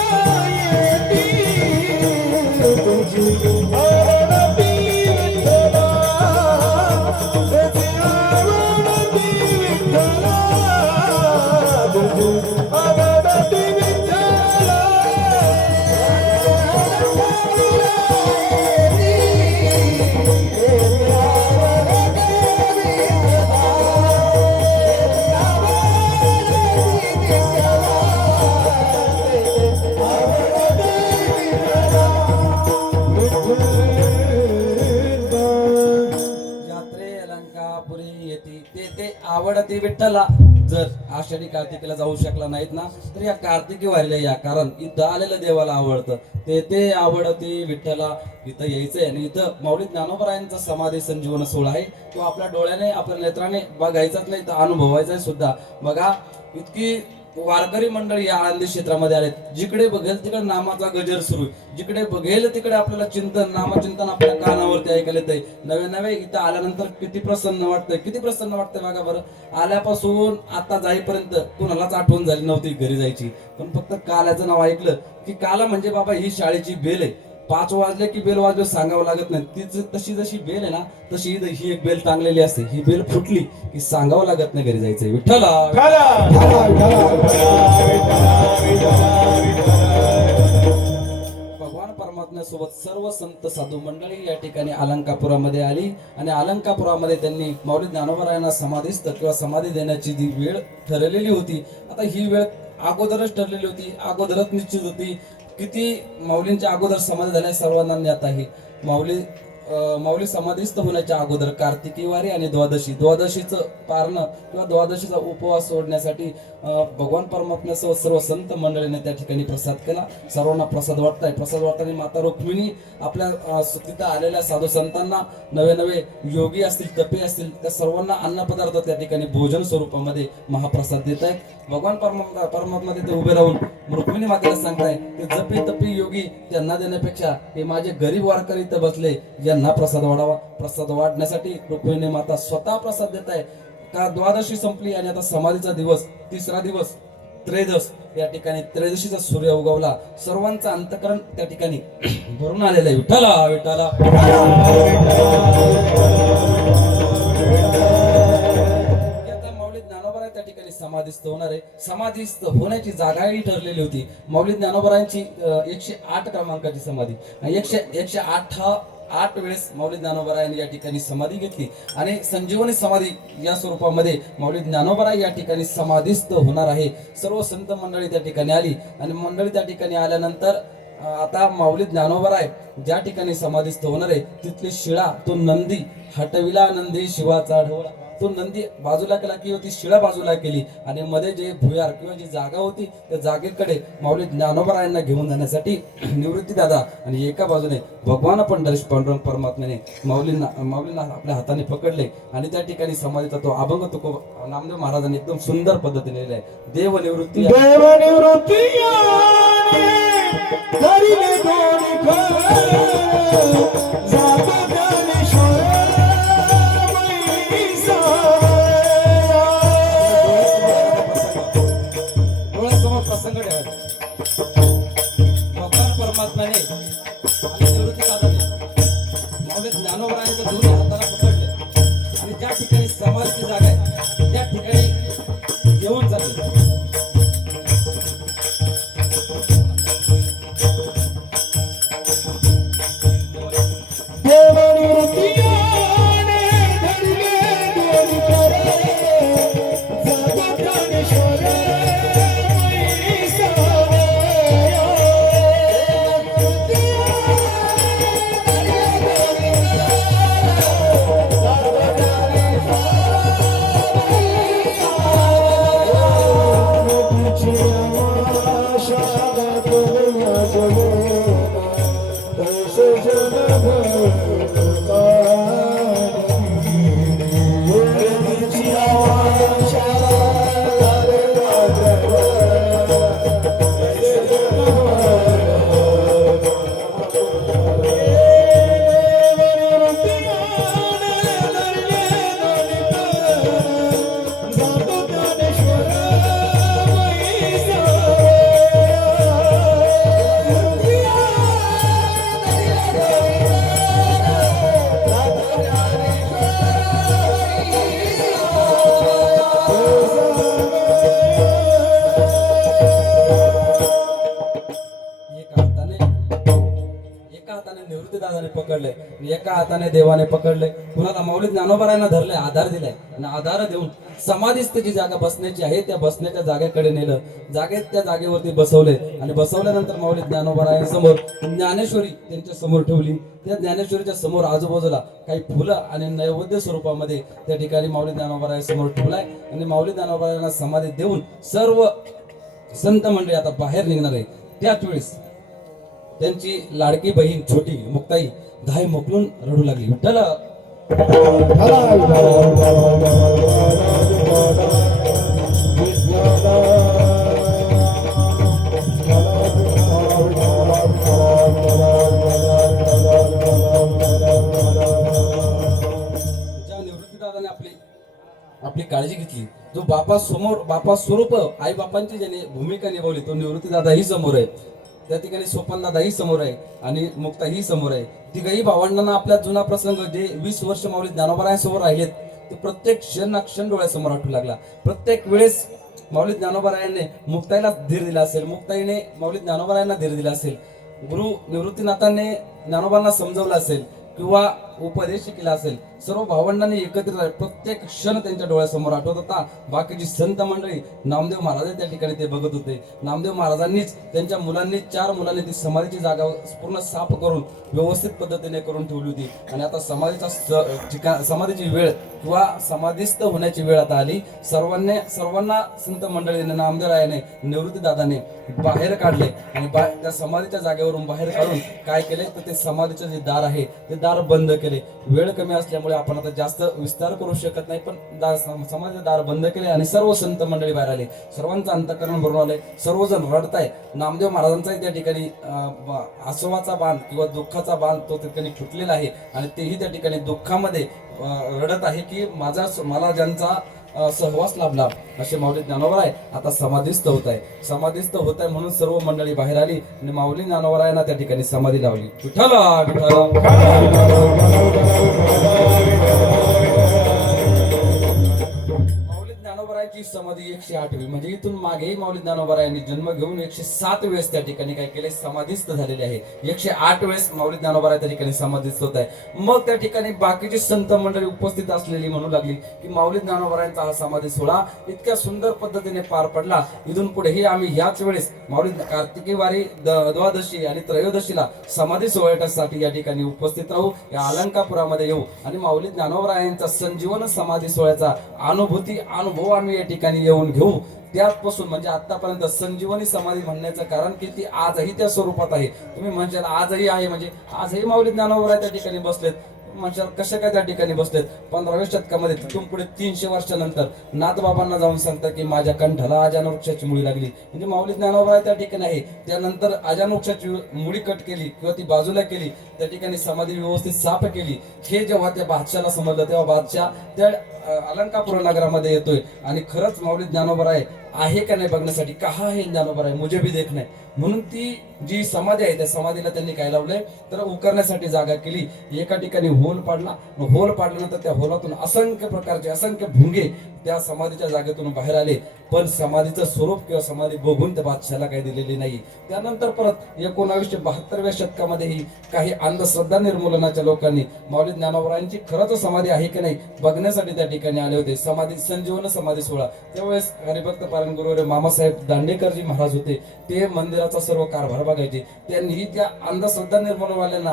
तुझी आवडती विठ्ठला. जर आषाढी कार्तिकीला जाऊ शकला नाहीत ना तर या कार्तिकी वारीला या, कारण इथं आलेलं देवाला आवडतं. ते आवडती विठ्ठला. इथं यायचंय आणि इथं माऊली ज्ञानोबरायांचा समाधी संजीवन सोहळा आहे. तो आपल्या डोळ्याने आपल्या नेत्राने बघायचाच नाही तर अनुभवायचा आहे सुद्धा. बघा इतकी वारकरी मंडळी या आळंदी क्षेत्रामध्ये आलेत. जिकडे बघेल तिकडे नामाचा गजर सुरू, जिकडे बघेल तिकडे आपल्याला चिंतन, नामचिंतन आपल्या कानावरती ऐकायला येतंय. नवे नवे इथं आल्यानंतर किती प्रसन्न वाटतंय, किती प्रसन्न वाटतंय बघा बरं. आल्यापासून आता जाईपर्यंत कुणालाच आठवण झाली नव्हती घरी जायची, पण फक्त काल्याचं नाव ऐकलं की काला म्हणजे बाबा ही शाळेची बेल आहे. 5 वाजले की बेल वाजले सांगावं लागत नाही. तीच तशी जशी बेल आहे ना तशी ही एक बेल टांगलेली असते. ही बेल फुटली की सांगावं लागत नाही घरी जायचंय. विठ्ठला भगवान परमात्म्यासोबत सर्व संत साधू मंडळी या ठिकाणी अलंकापुरामध्ये आली आणि अलंकापुरामध्ये त्यांनी माऊली ज्ञानोबरायांना समाधीस्थ किंवा समाधी देण्याची जी वेळ ठरलेली होती, आता ही वेळ अगोदरच ठरलेली होती, अगोदरच निश्चित होती. किती माऊलींच्या अगोदर समाधी झाल्या सर्वांना ज्ञात आहे. माऊली समाधीस्थ होण्याच्या अगोदर कार्तिकी वारी आणि द्वादशीचं पारणं किंवा द्वादशीचा उपवास सोडण्यासाठी भगवान परमात्म्यासह सर्व संत मंडळीने त्या ठिकाणी प्रसाद केला. सर्वांना प्रसाद वाटताय. प्रसाद वाटताना माता रुक्मिणी आपल्या तिथं आलेल्या साधू संतांना, नवे नवे योगी असतील, तपे असतील, त्या सर्वांना अन्नपदार्थ त्या ठिकाणी भोजन स्वरूपामध्ये महाप्रसाद देत आहेत. भगवान परमात्मा तिथे उभे राहून रुक्मिणी मातेला सांगताय ते जपी तपी योगी त्यांना देण्यापेक्षा हे माझे गरीब वारकरी इथं बसले यांना प्रसाद वाढावा. प्रसाद वाढण्यासाठी रुक्मिणी माता स्वतः प्रसाद देत आहे. का द्वादशी संपली आणि आता समाधीचा दिवस, तिसरा दिवस त्रयोदश. या ठिकाणी त्रयोदशीचा सूर्य उगवला. सर्वांचं अंतकरण त्या ठिकाणी भरून आलेलं आहे. विठ्ठला विठ्ठला त्या ठिकाणी समाधीस्थ होणार आहे. समाधीस्थ होण्याची जागाही ठरलेली होती. माऊली ज्ञानोबरायांची 108 क्रमांकाची समाधी, 108 वेळेस माऊली ज्ञानोबरायांनी या ठिकाणी समाधी घेतली आणि संजीवनी समाधी या स्वरूपामध्ये माऊली ज्ञानोबराय या ठिकाणी समाधीस्थ होणार आहे. सर्व संत मंडळी त्या ठिकाणी आली आणि मंडळी त्या ठिकाणी आल्यानंतर आता माऊली ज्ञानोबराय ज्या ठिकाणी समाधीस्थ होणार आहे तिथली शिळा, तो नंदी हटविला नंदी शिवाचा ढोळा, तो नंदी बाजूला केला किंवा ती शिळा बाजूला केली आणि मध्ये जे भुयार किंवा जी जागा होती त्या जागेकडे माऊली ज्ञानोबरायांना घेऊन जाण्यासाठी निवृत्ती दादा आणि एका बाजूने भगवान पंढरीश पांडुरंग परमात्म्याने माऊलींना आपल्या हाताने पकडले आणि त्या ठिकाणी समाधीचा तो अभंग तुकोबा नामदेव महाराजांनी एकदम सुंदर पद्धतीने लिहिलाय. देव निवृत्ती धरिले दोन्ही जातो ज्ञानेश्वर डोळ्यासमोर प्रसंग ठेवायचा. भगवान परमात्म्याने आणि निवृत्ती दादाने माऊली ज्ञानोबरायांच्या दोन्ही हाताला पकडले आणि ज्या ठिकाणी समाधीची जागा आहे त्या ठिकाणी घेऊन जाते. पकडले, एका हाताने देवाने पकडले, कुणाला माऊली ज्ञानोबरायांना धरले, आधार दिलाय आणि आधार देऊन समाधीस्थ जी जागा बसण्याची आहे त्या बसण्याच्या जागेकडे नेलं. त्या जागेवरती बसवले आणि बसवल्यानंतर माऊली ज्ञानोबरायांसमोर ज्ञानेश्वरी त्यांच्या समोर ठेवली. त्या ज्ञानेश्वरीच्या समोर आजूबाजूला काही फुलं आणि नैवेद्य स्वरूपामध्ये त्या ठिकाणी माऊली ज्ञानोबरायांसमोर ठेवलाय आणि माऊली ज्ञानोबरायांना समाधी देऊन सर्व संत मंडळी आता बाहेर निघणार आहे. त्याच वेळेस त्यांची लाडकी बहीण छोटी मुक्ताई धाय मोकलून रडू लागली. विठ्ठल ज्या निवृत्तीदादाने आपली काळजी घेतली, जो बापा स्वरूप आई बापांची ज्याने भूमिका निभावली, तो निवृत्तीदादा ही समोर आहे. त्या ठिकाणी सोपन दादा ही समोर आहे आणि मुक्ता ही समोर आहे. तिघही भावंडांना आपला जुना प्रसंग जे 20 वर्ष माऊली ज्ञानोबरायांसमोर राहिलेत ते प्रत्येक क्षण डोळ्यासमोर आठवू लागला. प्रत्येक वेळेस माऊली ज्ञानोबरायांनी मुक्ताईला धीर दिला असेल, मुक्ताईने माऊली ज्ञानोबरायांना धीर दिला असेल, गुरु निवृत्तीनाथांनी ज्ञानोबांना समजवलं असेल किंवा उपदेश केला असेल. सर्व भावंडांनी एकत्रित राहिले. प्रत्येक क्षण त्यांच्या डोळ्यासमोर आठवत होता. बाकीची संत मंडळी नामदेव महाराज त्या ठिकाणी ते बघत होते. नामदेव महाराजांनीच त्यांच्या मुलांनी 4 मुलांनी ती समाधीची जागा पूर्ण साफ करून व्यवस्थित पद्धतीने करून ठेवली होती आणि आता समाधीची वेळ किंवा समाधीस्थ होण्याची वेळ आता आली. सर्वांना संत मंडळीने नामदेवरायाने निवृत्तीदादाने बाहेर काढले आणि त्या समाधीच्या जागेवरून बाहेर काढून काय केले तर ते समाधीचं जे दार आहे ते दार बंद केले. वेळ कमी असल्यामुळे आपण आता जास्त विस्तार करू शकत नाही, पण समाधीचे दार बंद केले आणि सर्व संत मंडळी बाहेर आले. सर्वांचं अंतःकरण भरून आलंय. सर्वजण रडताय. नामदेव महाराजांचाही त्या ठिकाणी आसवाचा बाण किंवा दुःखाचा बाण तो त्या ठिकाणी फुटलेला आहे आणि तेही त्या ठिकाणी दुःखामध्ये रडत आहे की मला ज्यांचा सहवास लाभला असे माऊली ज्ञानोबराय आता समाधीस्थ होत आहे म्हणून सर्व मंडळी बाहेर आली आणि माऊली ज्ञानोबरायांना त्या ठिकाणी समाधी लावली. विठ्ठल माऊली ज्ञानोबरायांची समाधी 108वी म्हणजे इथून मागेही माऊली ज्ञानोबरायांनी जन्म घेऊन 107 वेळेस त्या ठिकाणी काय केले समाधीस्थ झालेले आहे. 108 वेळेस माऊली ज्ञानोबराय त्या ठिकाणी समाधीस्थ होत आहे. मग त्या ठिकाणी बाकीची संत मंडळी उपस्थित असलेली म्हणू लागली की माऊली ज्ञानोबरायांचा हा समाधी सोहळा इतक्या सुंदर पद्धतीने पार पडला. इथून पुढेही आम्ही ह्याच वेळेस माऊली कार्तिकी वारी द्वादशी आणि त्रयोदशीला समाधी सोहळ्यासाठी या ठिकाणी उपस्थित राहू, या अलंकापुरामध्ये येऊ आणि माऊली ज्ञानोबरायांचा संजीवन समाधी सोहळ्याचा अनुभव आम्ही या ठिकाणी येऊन घेऊ. त्यापासून म्हणजे आतापर्यंत संजीवनी समाधी म्हणण्याचं कारण की ती आजही त्या स्वरूपात आहे. तुम्ही म्हणशाल आजही आहे म्हणजे आजही माऊली ज्ञानोबराय त्या ठिकाणी बसलेत. म्हणशाल कशा काय त्या ठिकाणी बसलेत. 15व्या शतकामध्ये तिथून पुढे 300 वर्षानंतर नाथबाबांना जाऊन सांगतात की माझ्या कंठाला आजान वृक्षाची मुळी लागली म्हणजे माऊली ज्ञानोबराय त्या ठिकाणी आहे. त्यानंतर आजान वृक्षाची मुळी कट केली किंवा ती बाजूला केली, त्या ठिकाणी समाधी व्यवस्थित साफ केली. हे जेव्हा त्या बादशाला समजलं तेव्हा बादशाह त्या अलंकापुर नगरामध्ये येतोय आणि खरंच माऊली ज्ञानोबराय आहे का नाही बघण्यासाठी कहा आहे ज्ञानोबराय मुझे भी देखना है म्हणून ती जी समाधी आहे त्या समाधीला त्यांनी काय लावलंय तर उकरण्यासाठी जागा केली. एका ठिकाणी होल पाडल्यानंतर त्या होलातून असंख्य प्रकारचे असंख्य भुंगे त्या समाधीच्या जागेतून बाहेर आले. पण समाधीचं स्वरूप किंवा समाधी बघून त्या बादशाला काही दिलेली नाही. त्यानंतर परत 1972व्या शतकामध्येही काही अंधश्रद्धा निर्मूलनाच्या लोकांनी माऊली ज्ञानोबरायांची खरंच समाधी आहे की नाही बघण्यासाठी त्या ठिकाणी आले होते. संजीवन समाधी सोहळा त्यावेळेस हरिभक्त पारायण गुरुवर्य मामासाहेब दांडेकरजी महाराज होते. ते मंदिराचा सर्व कारभार बघायचे. त्यांनी त्या अंधश्रद्धा निर्मूलवाल्यांना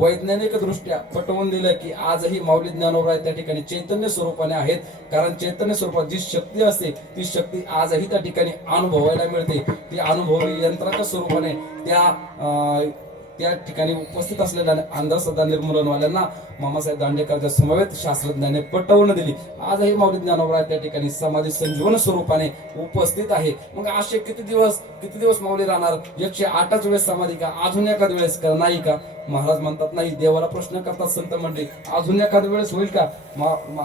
वैज्ञानिक दृष्ट्या पटवून दिलं की आजही माऊली ज्ञानोबराय त्या ठिकाणी चैतन्य स्वरूपाने आहेत. कारण चैतन्य स्वरूपात जी शक्ती असते ती शक्ती आजही त्या ठिकाणी अनुभवायला मिळते. ती अनुभवी यंत्राच्या स्वरूपाने त्या ठिकाणी उपस्थित असलेल्या अंधश्रद्धा निर्मूलनवाल्यांना मामासाहेब दांडेकरच्या समवेत शास्त्रज्ञाने पटवून दिली. आजही माऊली ज्ञानोबराय त्या ठिकाणी समाधी संजीवन स्वरूपाने उपस्थित आहे. मग असे किती दिवस माऊली राहणार. 108च वेळेस समाधी का अजून एखाद वेळेस का नाही का. महाराज म्हणतात नाही. देवाला प्रश्न करतात संत मंडळी अजून एखाद्या वेळेस होईल का.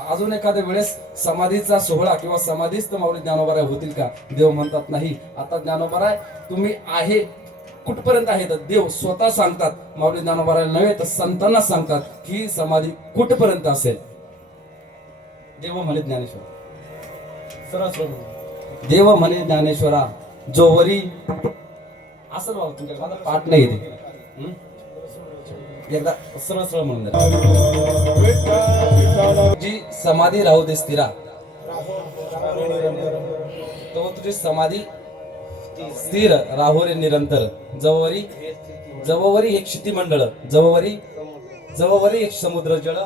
अजून एखाद्या वेळेस समाधीचा सोहळा किंवा समाधीस्थ माऊली ज्ञानोबराय होतील का. देव म्हणतात नाही. आता ज्ञानोबराय तुम्ही आहे कुठपर्यंत आहे तर देव स्वतः सांगतात. माऊली ज्ञानोबराय नव्हे तर संतांना सांगतात की समाधी कुठपर्यंत असेल. देव म्हणे ज्ञानेश्वर देव म्हणे ज्ञानेश्वरा जोवरी असं बाबा तुमच्या माझा पाठ नाही येते एकदा सरळ म्हणून जी समाधी राहू दे स्थिरा तो तुझी समाधी स्थिर राहो रे निरंतर. जववरी जववरी एक क्षितिमंडळ, जववरी एक समुद्र जळ.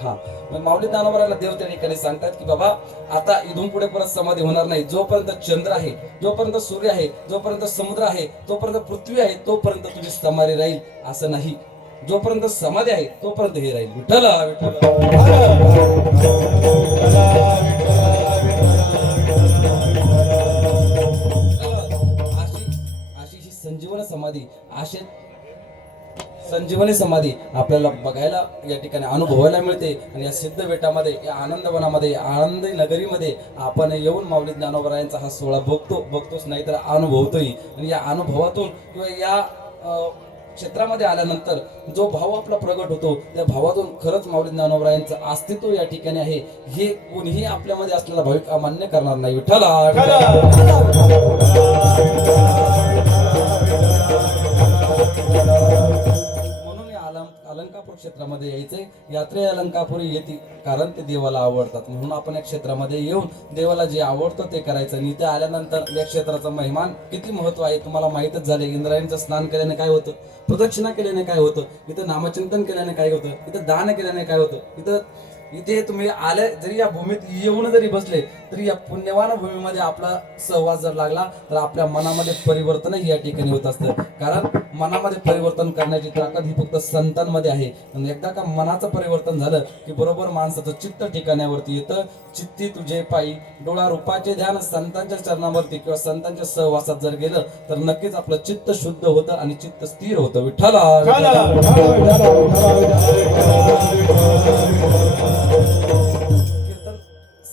हा मग माऊली दानवराला देव त्या ठिकाणी सांगतात की बाबा आता इथून पुढे परत समाधी होणार नाही. जोपर्यंत चंद्र आहे, जोपर्यंत सूर्य आहे, जोपर्यंत समुद्र आहे, जोपर्यंत पृथ्वी आहे, तोपर्यंत तुझी समाधी राहील असं नाही. जोपर्यंत समाधी आहे तोपर्यंत हे राहील. विठ्ठल विठ्ठल. अशी ही संजीवन समाधी, अशी संजीवनी समाधी आपल्याला बघायला या ठिकाणी अनुभवायला मिळते. आणि या सिद्ध बेटामध्ये, या आनंदवनामध्ये, आनंदी नगरीमध्ये आपण येऊन माऊली ज्ञानोबरायांचा हा सोहळा बघतोच नाही तर अनुभवतोय. आणि या अनुभवातून किंवा या क्षेत्रामध्ये आल्यानंतर जो भाव आपला प्रगट होतो, त्या भावातून खरंच माऊली ज्ञानोबरायांचं अस्तित्व या ठिकाणी आहे हे कोणीही आपल्यामध्ये असलेला भाविक अमान्य करणार नाही. विठ्ठला अलंकापूर क्षेत्रामध्ये यायचंय. यात्रे अलंकापुरी येते कारण ते देवाला आवडतात. म्हणून आपण या क्षेत्रामध्ये येऊन देवाला जे आवडतं ते करायचं. आणि इथे आल्यानंतर या क्षेत्राचा महिमान किती महत्व आहे तुम्हाला माहितच झाले. इंद्रायणीचं स्नान केल्याने काय होतं, प्रदक्षिणा केल्याने काय होतं, इथं नामचिंतन केल्याने काय होतं, इथं दान केल्याने काय होतं, इथे तुम्ही आले जरी या भूमीत येऊन जरी बसले तरी या पुण्यवान भूमीमध्ये आपला सहवास जर लागला तर आपल्या मनामध्ये परिवर्तनही या ठिकाणी होत असतं. कारण मनामध्ये परिवर्तन करण्याची ताकद ही फक्त संतांमध्ये आहे. आणि एकदा का मनाचं परिवर्तन झालं की बरोबर माणसाचं चित्त ठिकाण्यावरती येतं. चित्ती तुझे पायी डोळा रूपाचे ध्यान संतांच्या चरणावरती किंवा संतांच्या सहवासात जर गेलं तर नक्कीच आपलं चित्त शुद्ध होतं आणि चित्त स्थिर होतं. विठ्ठला कीर्तन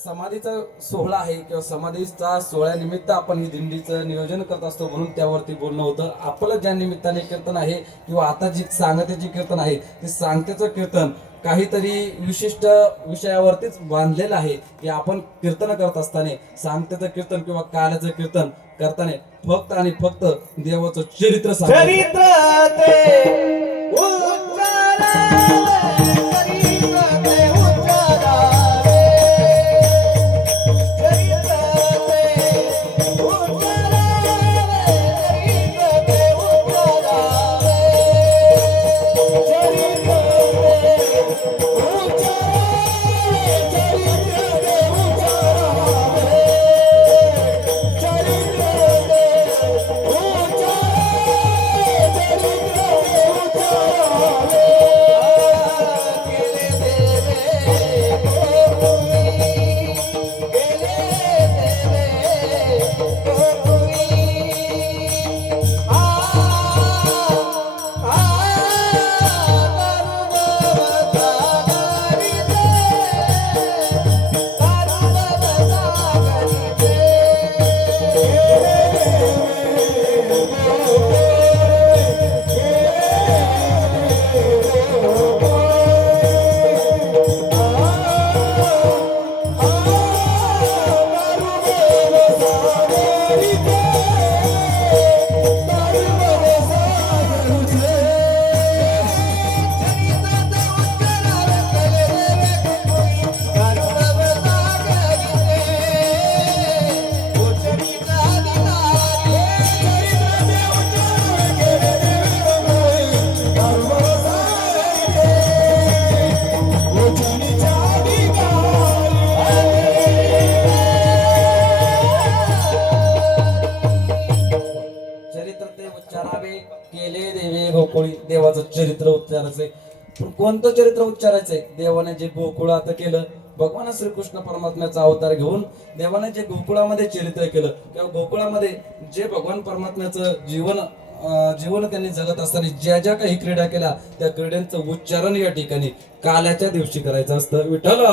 समाधीचा सोहळा आहे किंवा समाधीचा सोहळ्यानिमित्त आपण ही दिंडीचं नियोजन करत असतो म्हणून त्यावरती बोलणं होतं. आपलं ज्या निमित्ताने कीर्तन आहे किंवा आता जी सांगतेची कीर्तन आहे ते सांगतेचं कीर्तन काहीतरी विशिष्ट विषयावरतीच बांधलेलं आहे की आपण कीर्तन करत असताना सांगतेचं कीर्तन किंवा काल्याचं कीर्तन करताना फक्त आणि फक्त देवाचं चरित्र केले देवे गोकुळी. देवाचं चरित्र उच्चारायचंय. पण कोणतं चरित्र उच्चारायचंय? देवाने जे गोकुळात केलं, भगवान श्रीकृष्ण परमात्म्याचा अवतार घेऊन देवाने जे गोकुळामध्ये चरित्र केलं किंवा गोकुळामध्ये जे भगवान परमात्म्याचं जीवन त्यांनी जगत असताना ज्या ज्या काही क्रीडा केल्या त्या क्रीडांचं उच्चारण या ठिकाणी काल्याच्या दिवशी करायचं असतं. विठ्ठल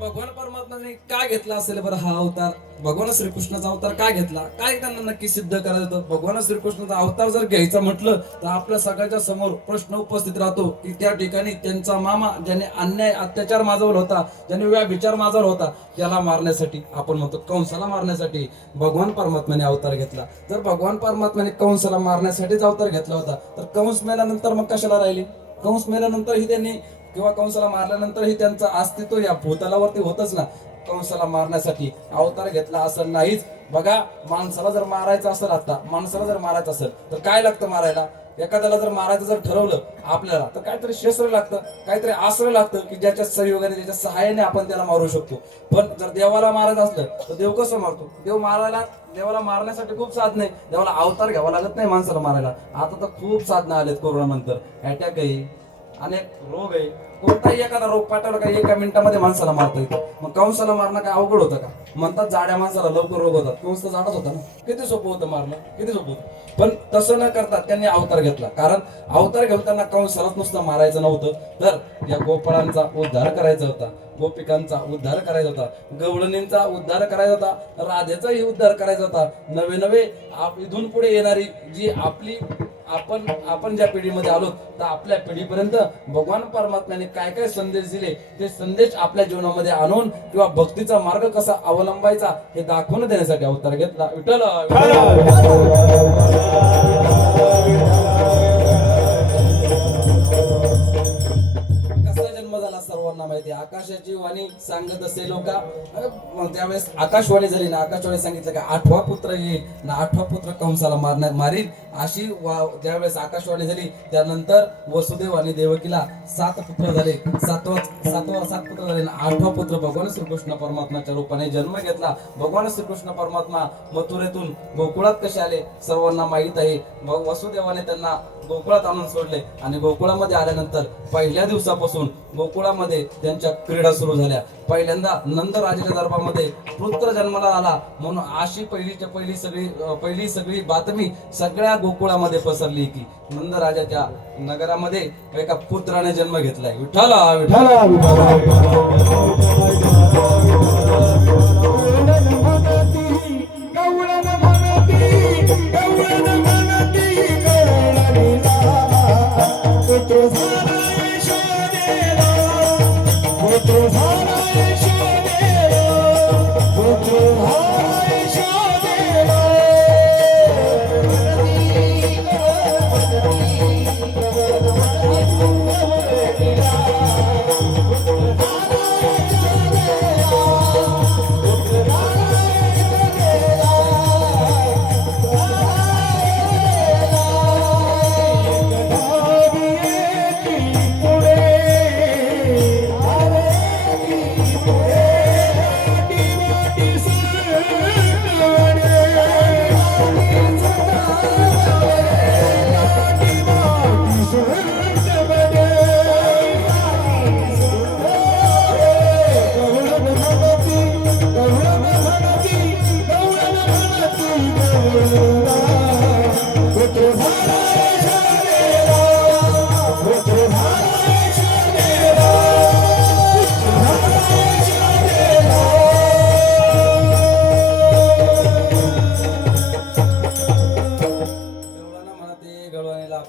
भगवान परमात्मा परमात्म्याने का घेतला असेल बरं हा अवतार? भगवान श्रीकृष्णाचा अवतार का घेतला? काय त्यांना नक्की सिद्ध करायचं होतं? भगवान श्रीकृष्णाचा अवतार जर घ्यायचा म्हटलं तर आपल्या सगळ्याच्या समोर प्रश्न उपस्थित राहतो की त्या ठिकाणी त्यांचा मामा ज्याने अन्याय अत्याचार माजवला होता, ज्याने व्यभिचार माजवला होता, त्याला मारण्यासाठी, आपण म्हणतो कंसाला मारण्यासाठी भगवान परमात्म्याने अवतार घेतला. जर भगवान परमात्म्याने कंसाला मारण्यासाठीच अवतार घेतला होता तर कंस मेल्यानंतर मग कशाला राहिली? कंस मेल्यानंतरही त्यांनी किंवा कंसाला मारल्यानंतरही त्यांचं अस्तित्व या भूतलावरती होतच ना. कंसाला मारण्यासाठी अवतार घेतला असं नाहीच. बघा, माणसाला जर मारायचं असेल, आता माणसाला जर मारायचं असेल तर काय लागतं मारायला? एखाद्याला जर मारायचं जर ठरवलं आपल्याला तर काहीतरी शस्त्र लागतं, काहीतरी अस्त्र लागतं की ज्याच्या सहयोगाने, ज्याच्या सहाय्याने आपण त्याला मारू शकतो. पण जर देवाला मारायचं असलं तर देव कसं मारतो? देवाला मारण्यासाठी खूप साधनं आहे. देवाला अवतार घ्यावा लागत नाही माणसाला मारायला. आता तर खूप साधनं आलेत. कोरोना नंतर अटॅक आहे, अनेक रोग आहे. कोणताही एखादा रोग पाठवला का एका मिनिटामध्ये माणसाला मारता येतं. मग कंसाला मारणं काय अवघड होतं का? म्हणतात जाड्या माणसाला लवकर रोग होतात. कंस तर जाडाच होता ना. किती सोपं होतं मारणं, किती सोपं होतं. पण तसं न करता त्यांनी अवतार घेतला. कारण अवतार घेऊन त्यांना कंसालाच नुसतं मारायचं नव्हतं, तर या गोपाळांचा उद्धार करायचा होता, गोपिकांचा उद्धार करायचा होता, गवळणींचा उद्धार करायचा होता, राधेचाही उद्धार करायचा होता. नवे नवे इथून पुढे येणारी जी आपण ज्या पिढीमध्ये आलो तर आपल्या पिढीपर्यंत भगवान परमात्म्याने काय काय संदेश दिले ते संदेश आपल्या जीवनामध्ये आणून किंवा भक्तीचा मार्ग कसा अवलंबायचा हे दाखवून देण्यासाठी अवतार घेतला. विठ्ठल जन्म झाला सर्वांना माहिती. आकाशाची वाणी सांगत असे लोक. त्यावेळेस आकाशवाणी झाली ना, आकाशवाणी सांगितलं का 8वा पुत्र येईल ना, 8वा पुत्र कंसाला मारील. अशी ज्यावेळेस आकाशवाणी झाली त्यानंतर वसुदेव आणि देवकीला 7 पुत्र झाले. 7 पुत्र झाले ना 8वा पुत्र भगवान श्रीकृष्ण परमात्म्याच्या रूपाने जन्म घेतला. भगवान श्रीकृष्ण परमात्मा मथुरेतून गोकुळात कसे आले सर्वांना माहीत आहे. वसुदेवाने त्यांना गोकुळात आणून सोडले आणि गोकुळामध्ये आल्यानंतर पहिल्या दिवसापासून गोकुळामध्ये त्यांच्या क्रीडा सुरू झाल्या. पहिल्यांदा नंद राजाच्या दरबारामध्ये पुत्र जन्माला आला म्हणून अशी पहिली सगळी बातमी सगळ्या गोकुळामध्ये पसरली की नंद राजाच्या नगरामध्ये एका पुत्राने जन्म घेतलाय. विठ्ठला विठ्ठला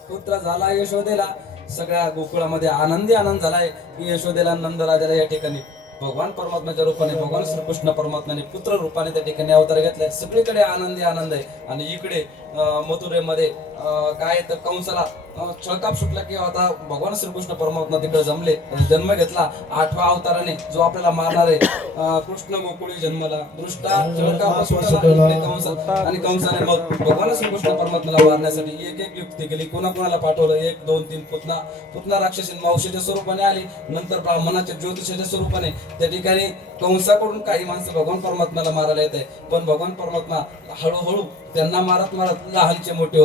पुत्र झाला यशोदेला. सगळ्या गोकुळामध्ये आनंद झालाय की यशोदेला नंद राजाला या ठिकाणी भगवान परमात्म्याच्या रूपाने भगवान श्रीकृष्ण परमात्म्याने पुत्र रूपाने त्या ठिकाणी अवतार घेतलाय. सगळीकडे आनंद आहे. आणि इकडे मथुरेमध्ये काय तर कंसाला छळकाप सुटला की आता भगवान श्रीकृष्ण परमात्मा तिकडे जन्म घेतला 8व्या अवताराने जो आपल्याला मारणार आहे. कृष्ण गोकुळी जन्मला दृष्टा छळकाप सुटला आणि कंसाने मग भगवान श्रीकृष्ण परमात्म्याला मारण्यासाठी एक युक्ती केली. कोणाला पाठवलं? 1 2 3 पुतना राक्षसी मावशीच्या स्वरूपाने आली. नंतर ब्राह्मणाच्या ज्योतिषाच्या स्वरूपाने त्या ठिकाणी कंसाकडून काही माणसं भगवान परमात्म्याला मारायला येत आहे. पण भगवान परमात्मा हळूहळू त्यांना मारत लहानचे मोठे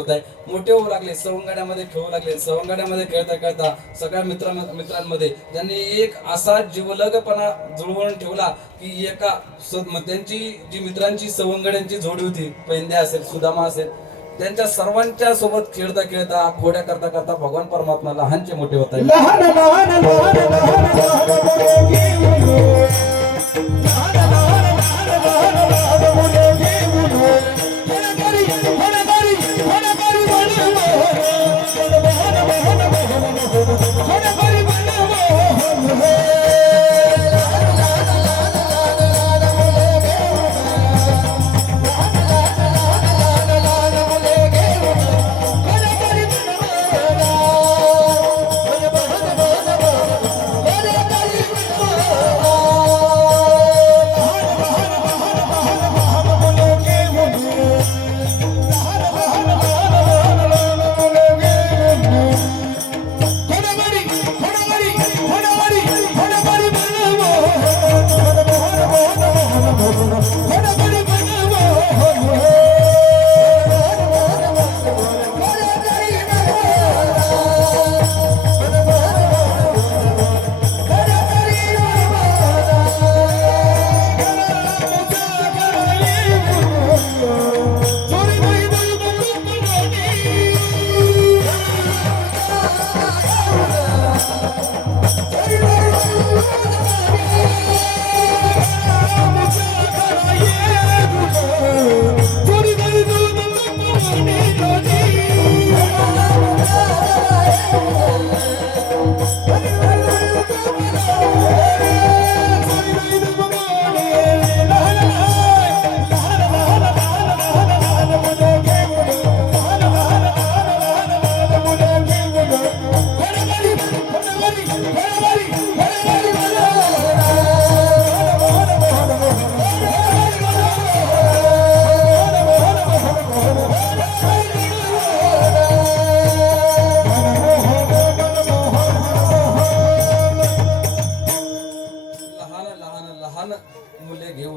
होऊ लागले. सवंगड्यामध्ये खेळू लागले. सवंगड्यामध्ये खेळता सगळ्या मित्रांमध्ये त्यांनी एक असा जीवलगपणा जुळवून ठेवला की त्यांची जी मित्रांची सवंगड्यांची जोडी होती, पैंद्या असेल, सुदामा असेल, त्यांच्या सर्वांच्या सोबत खेळता खोड्या करता भगवान परमात्मा लहानचे मोठे होत आहे.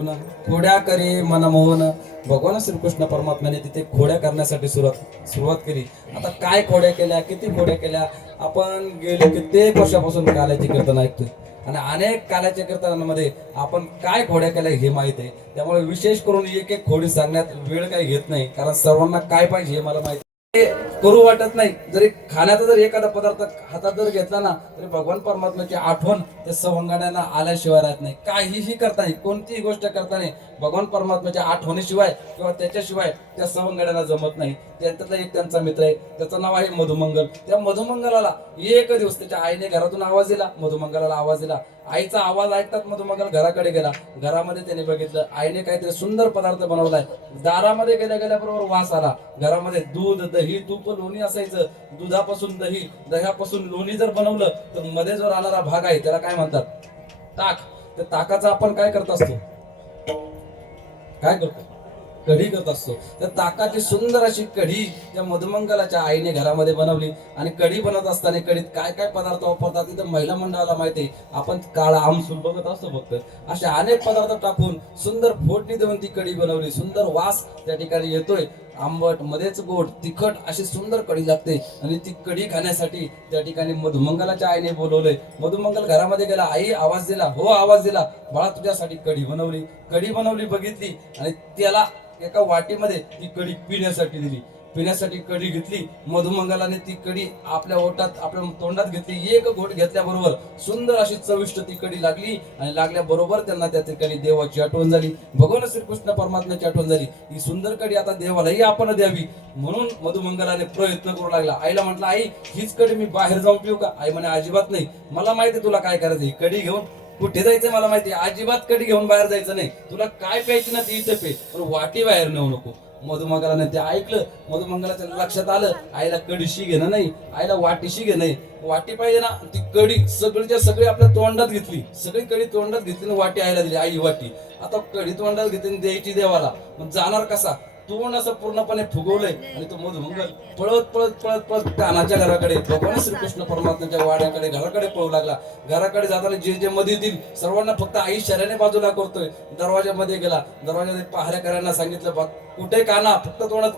मोहन खोड्या करे मनमोहन. भगवान श्रीकृष्ण परमात्म्याने तिथे खोड्या करण्यासाठी सुरुवात केली. आता काय खोड्या केल्या, किती खोड्या केल्या, आपण गेले कित्येक वर्षापासून काल्याची कीर्तन ऐकतोय आणि अनेक काल्याच्या कीर्तनांमध्ये आपण काय खोड्या केल्या हे माहित आहे. त्यामुळे विशेष करून एक एक खोडी सांगण्यात वेळ काही घेत नाही, कारण सर्वांना काय पाहिजे हे मला माहिती आहे. करू वाटत नाही. जरी खाण्याचा जर एखादा पदार्थ हातात जर घेतला ना तरी भगवान परमात्म्याची आठवण त्या सवंगड्यांना आल्याशिवाय राहत नाही. काहीही करताना, कोणतीही गोष्ट करताना भगवान परमात्म्याच्या आठवणीशिवाय किंवा त्याच्याशिवाय त्या सवंगड्यांना जमत नाही. त्यातला एक त्यांचा मित्र आहे, त्याचं नाव आहे मधुमंगल. त्या मधुमंगलाला एक दिवस त्याच्या आईने घरातून आवाज दिला, मधुमंगलाला आवाज दिला. आईचा आवाज ऐकतात मधुमंगल घराकडे गेला. घरामध्ये त्याने बघितलं आईने काहीतरी सुंदर पदार्थ बनवलाय. दारामध्ये गेल्या गेल्याबरोबर वास आला. घरामध्ये दूध, दही, तूप, लोणी असायचं. दुधापासून दही, दह्यापासून लोणी जर बनवलं तर मध्ये जो राहणारा भाग आहे त्याला काय म्हणतात, ताक. त्या ताकाचा आपण काय करत असतो, काय करतो, कढी करत असतो. त्या ताकाची सुंदर अशी कढी त्या मधुमंगलाच्या आईने घरामध्ये बनवली. आणि कढी बनवत असताना कढीत काय काय पदार्थ वापरतात तिथं महिला मंडळाला माहिती आहे. आपण काळा आमसूल बघत असतो फक्त. असे अनेक पदार्थ टाकून सुंदर फोडणी देऊन ती कढी बनवली. सुंदर वास त्या ठिकाणी येतोय. आंबट, मध्येच गोड, तिखट अशी सुंदर कढी लागते. आणि ती कढी खाण्यासाठी त्या ठिकाणी मधुमंगलाच्या आईने बोलवलंय. मधुमंगल घरामध्ये गेला. आई आवाज दिला, हो आवाज दिला. बाळा तुझ्यासाठी कढी बनवली. कढी बनवली, बघितली आणि त्याला एका वाटीमध्ये ती कढी पिण्यासाठी दिली. पिण्यासाठी कढी घेतली. मधुमंगलाने ती कढी आपल्या ओठात, आपल्या तोंडात घेतली. एक घोट घेतल्याबरोबर सुंदर अशी चविष्ट ती कढी लागली. आणि लागल्याबरोबर त्यांना त्या ठिकाणी देवाची आठवण झाली, भगवान श्रीकृष्ण परमात्म्याची आठवण झाली. ही सुंदर कढी आता देवालाही आपण द्यावी म्हणून मधुमंगलाने प्रयत्न करू लागला. आईला म्हटलं, आई हीच कढी मी बाहेर जाऊन पिऊ का? आई म्हणे, अजिबात नाही, मला माहिती तुला काय करायचं. ही कढी घेऊन कुठे जायचं मला माहिती, अजिबात कढी घेऊन बाहेर जायचं नाही. तुला काय प्यायची ना ती इथे पे, पण वाटी बाहेर नेऊ नको. मधुमंगलाने ते ऐकलं. मधुमंगलाच्या लक्षात आलं आईला कढीशी घेणं नाही, आईला वाटीशी घेणं नाही. वाटी पाहिजे ना, ती कढी सगळीच्या सगळी आपल्या तोंडात घेतली. सगळी कढी तोंडात घेतली आणि वाटी आईला दिली. आई वाटी. आता कढी तोंडात घेतली द्यायची देवाला, मग जाणार कसा? तोंड असं पूर्णपणे फुगवलंय. आणि तो मधुमंगल पळत पळत पळत पळत कान्हाच्या घराकडे, भगवान श्रीकृष्ण परमात्म्याच्या वाड्याकडे, घराकडे पळू लागला. घराकडे जाताना जे जे मध्ये येतील सर्वांना फक्त आई शर्याने बाजूला करतोय. दरवाजामध्ये गेला. दरवाजामध्ये पहारेकऱ्यांना सांगितलं, बघ कुठे कान्हा? फक्त तोंडात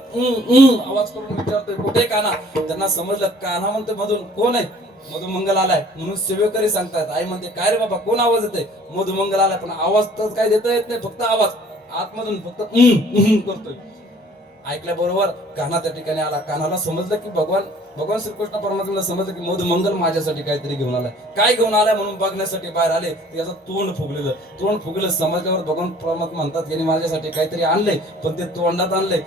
आवाज करून विचारतोय, कुठे कान्हा? त्यांना समजलं कान्हा म्हणतोय मधून. कोण आहे? मधुमंगल आलाय म्हणून सेवेकरी सांगतात. आई म्हणते, काय रे बाबा, कोण आवाज येतोय? मधुमंगल आलाय, पण आवाज तर काय देता येत नाही, फक्त आवाज आतमधून फक्त करतोय. ऐकल्याबरोबर कान्हा त्या ठिकाणी आला. कान्हाला समजलं की भगवान श्रीकृष्ण परमात्म्याला समजलं की मधुमंगल माझ्यासाठी काहीतरी घेऊन आलाय. काय घेऊन आलाय म्हणून बघण्यासाठी बाहेर आले. त्याचं तोंड फुगलेलं समजल्यावर भगवान परमात्मा म्हणतात, यांनी माझ्यासाठी काहीतरी आणलंय, पण ते तोंडात आणलंय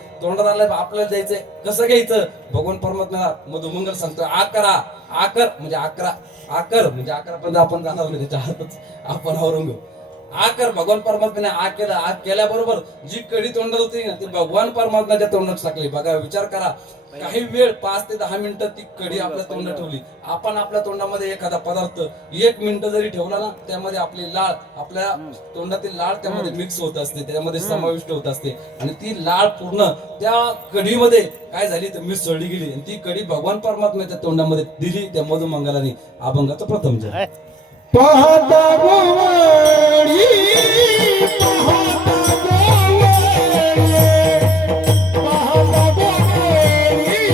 आपल्याला द्यायचंय. कसं घ्यायचं? भगवान परमात्म्याला मधुमंगल सांगतोय, आकर म्हणजे 11 पर्यंत आपण जाणार नाही, त्याच्या हातच आपण आवरून घेऊ. आकर. भगवान परमात्म्याने आग केल्याबरोबर जी कढी तोंडात होती ना ती भगवान परमात्म्याच्या तोंडात टाकली. बघा, विचार करा, काही वेळ 5 ते 10 मिनिटं ती कढी आपल्या तोंडात ठेवली. आपण आपल्या तोंडामध्ये एखादा पदार्थ 1 मिनिट जरी ठेवला ना, त्यामध्ये आपली लाळ, आपल्या तोंडातील लाळ त्यामध्ये मिक्स होत असते, त्यामध्ये समाविष्ट होत असते. आणि ती लाळ पूर्ण त्या कढीमध्ये काय झाली तर मिसळली गेली. आणि ती कढी भगवान परमात्म्याच्या तोंडामध्ये दिली त्या मधुमंगलाने. अभंगाचं प्रथम जय. पाहता गोवळी, पाहता गोवळी, पाहता गोवळी, पाहता गोवळी, पाहता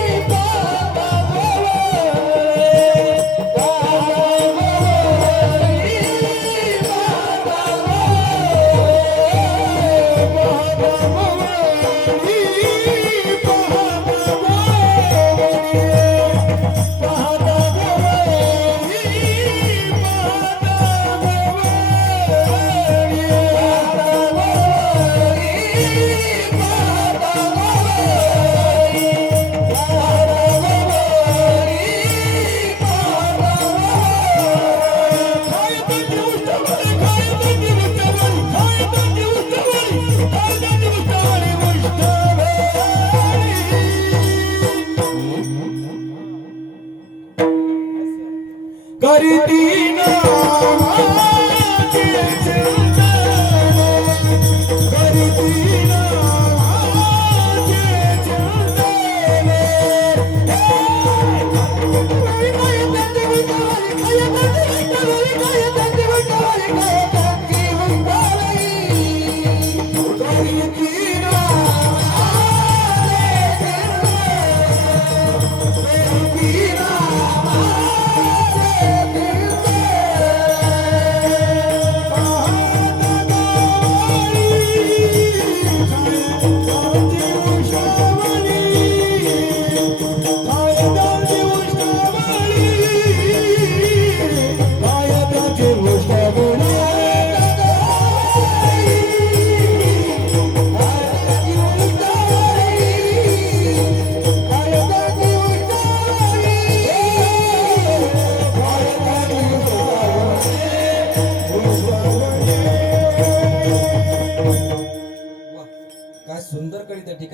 गोवळी, पाहता करीतीन माझे चंदन, करीतीन माझे चंदन,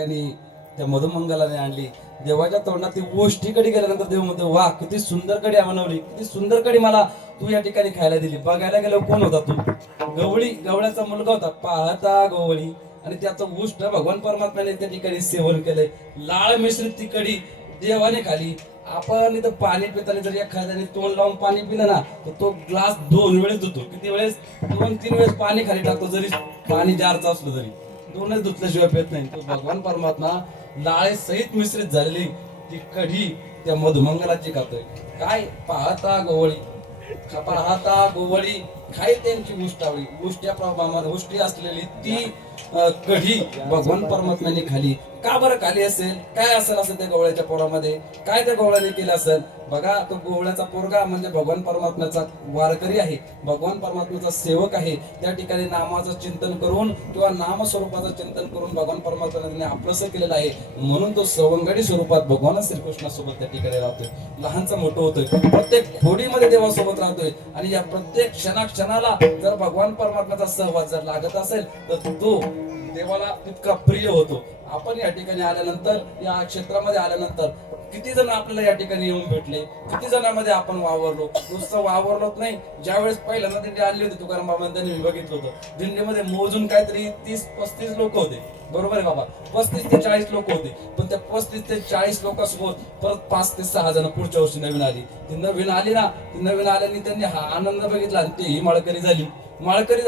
ठिकाणी त्या मधुमंगलाने आणली. देवाच्या तोंडात ती गोष्टीकडे गेल्यानंतर देव म्हणतो, वा किती सुंदर कडी बनवली, किती सुंदर कडी मला तू या ठिकाणी खायला दिली. बघायला गेलो कोण होता तू? गवळ्याचा मुलगा होता. पाहता गवळी आणि त्याचं उष्ट भगवान परमात्म्याने त्या ठिकाणी सेवन केलंय. लाळ मिश्रित ती कडी देवाने खाली. आपण इथं पाणी पिताना जर एखाद्याने तोंड लावून पाणी पिलं ना तर तो ग्लास 2 वेळेस धुतो. किती वेळेस? 2-3 वेळेस पाणी खाली टाकतो, जरी पाणी जारचं असलं तरी 2च धुतल्याशिवाय पेत नाही. तो भगवान परमात्मा लाळे सहित मिश्रित झालेली ती कढी त्या मधुमंगलाची खातोय. काय? पाहता गोवळी, पाहता गोवळी खाय त्यांची उष्टावळी. उष्टी असलेली ती कढी भगवान परमात्म्याने खाली. का बरं खाली असेल? काय असेल असं त्या गवळ्याच्या पोरामध्ये? काय त्या गवळ्याने केलं असेल? बघा, तो गोवळ्याचा पोरगा म्हणजे भगवान परमात्म्याचा वारकरी आहे, भगवान परमात्म्याचा सेवक आहे. त्या ठिकाणी नामाचं चिंतन करून किंवा नामस्वरूपाचं चिंतन करून भगवान परमात्म्याने आपलंसं केलेलं आहे. म्हणून तो सवंगडी स्वरूपात भगवान श्रीकृष्णासोबत त्या ठिकाणी राहतोय. लहानचा मोठं होतोय, प्रत्येक खोडीमध्ये देवासोबत राहतोय. आणि या प्रत्येक क्षणाक्षणाला जर भगवान परमात्म्याचा सहवास जर लागत असेल तर तो देवाला तितका प्रिय होतो. आपण या ठिकाणी आल्यानंतर, या क्षेत्रामध्ये आल्यानंतर किती जण आपल्याला या ठिकाणी येऊन भेटले, किती जणांमध्ये आपण वावरलो. नुसतं वावरलोच नाही, ज्या वेळेस पहिल्यांदा दिंडी आणली होती तुकाराम बाबांनी, त्यांनी बघितलं होतं दिंडीमध्ये मोजून काहीतरी 30-35 लोक होते. बरोबर आहे बाबा? 35 ते 40 लोक होते. पण त्या 35 ते 40 लोकांसोबत परत 5 ते 6 जण पुढच्या वर्षी नवीन आली. ती नवीन आली ना, ती नवीन आल्याने त्यांनी हा आनंद बघितला आणि ती माळकरी झाली, वारकरी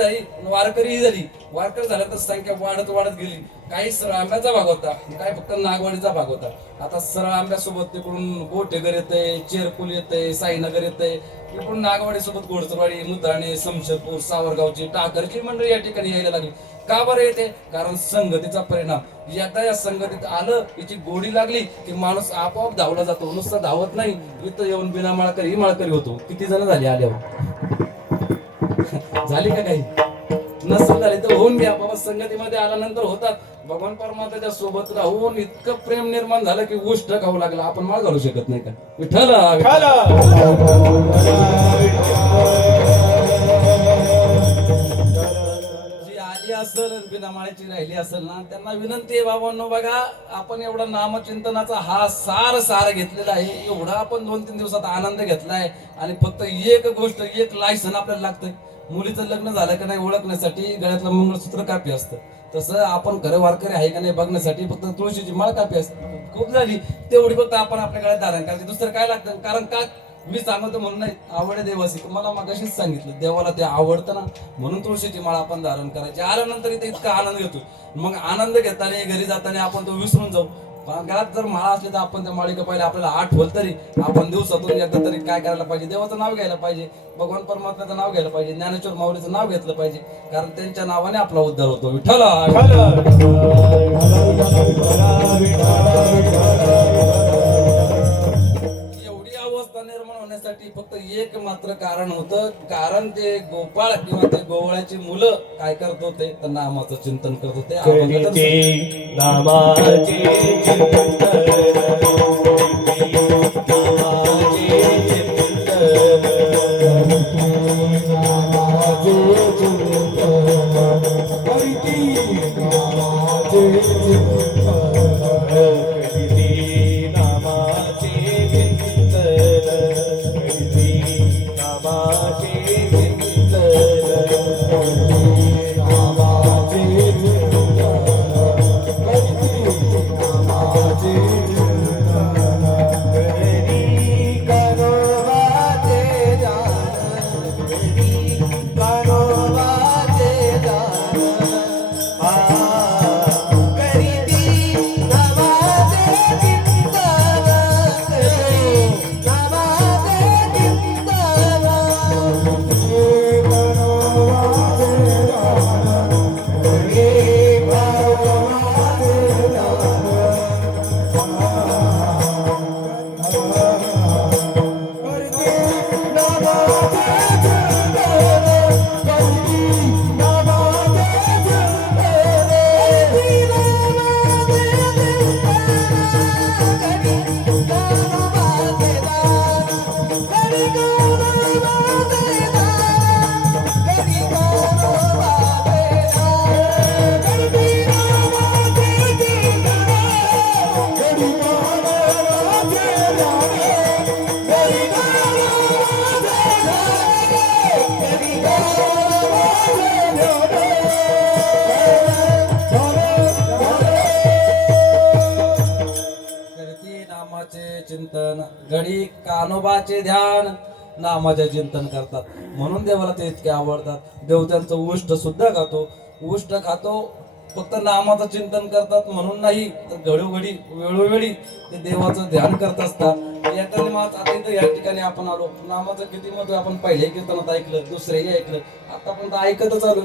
झाली. वारकरी झाल्यानंतर संख्या वाढत गेली. काही सरळ आंब्याचा भाग होता, काही फक्त नागवाडीचा भाग होता. आता सरळ आंब्यासोबत तिकडून गोटेघर येते, चेरकुल येते, साईनगर येते, तिकडून नागवाडी सोबत घोडचरवाडी, मुद्राणी, समशेरपूर, सावरगावची, टाकरची मंडळी या ठिकाणी यायला लागली. का बरं येते? कारण संगतीचा परिणाम. एकदा या संगतीत आलं, याची गोडी लागली की माणूस आपोआप धावला जातो. नुसता धावत नाही, इथं येऊन बिना माळकरी ही माळकरी होतो. किती जण झाली आल्यावर? झाली का? काही नसेल झाली तर होऊन घ्या बाबा. संगतीमध्ये आल्यानंतर होतात. भगवान परमात्म्याच्या सोबत राहून इतकं प्रेम निर्माण झालं की उष्ट खाऊ लागला. आपण माळ घालू शकत नाही का? विठ्ठल जी आली असेल बिना माळेची राहिली असेल ना, त्यांना विनंती आहे बाबांनो, बघा आपण एवढा नामचिंतनाचा हा सार घेतलेला आहे. एवढा आपण 2-3 दिवसात आनंद घेतलाय आणि फक्त एक गोष्ट, एक लायसन आपल्याला लागतंय. मुलीचं लग्न झालं का नाही ओळखण्यासाठी गळ्यातलं मंगळसूत्र कापी असतं, तसं आपण खरं वारकरी आहे का नाही बघण्यासाठी फक्त तुळशीची माळ कापी असते. खूप झाली तेवढी फक्त आपण आपल्या गळ्यात धारण करायची. दुसरं काय लागतं? कारण का मी सांगतो म्हणून नाही, आवड देवाची. मला मगाशीच सांगितलं, देवाला ते आवडतं ना, म्हणून तुळशीची माळ आपण धारण करायची. आल्यानंतर इथे इतका आनंद घेतो. मग आनंद घेताना घरी जाताना आपण तो विसरून जाऊ. घरात जर माळा असली तर आपण त्या माळीला पहिले आपल्याला आठवल तरी आपण दिवसातून एकदा तरी काय करायला पाहिजे? देवाचं नाव घ्यायला पाहिजे, भगवान परमात्म्याचं नाव घ्यायला पाहिजे, ज्ञानेश्वर माऊलीचं नाव घेतलं पाहिजे. कारण त्यांच्या नावाने आपला उद्धार होतो. विठ्ठल एवढी अवस्था निर्माण होण्यासाठी फक्त एक मात्र कारण होतं. कारण ते गोपाळ किंवा ते गोवळ्याची मुलं काय करत होते? तर नामाचं चिंतन करत होते. घडी कानोबाचे ध्यान नामाचे चिंतन करतात म्हणून देवाला ते इतके आवडतात. देव त्यांचं उष्ट सुद्धा खातो. उष्ट खातो फक्त नामाचं चिंतन करतात म्हणून नाही, तर घडोघडी वेळोवेळी ते देवाचं ध्यान करत असतात. एखादी मात आता इथं या ठिकाणी आपण आलो, नामाचं किती महत्व आपण पहिले कीर्तनात ऐकलं, दुसरेही ऐकलं, आतापर्यंत ऐकतच आलो.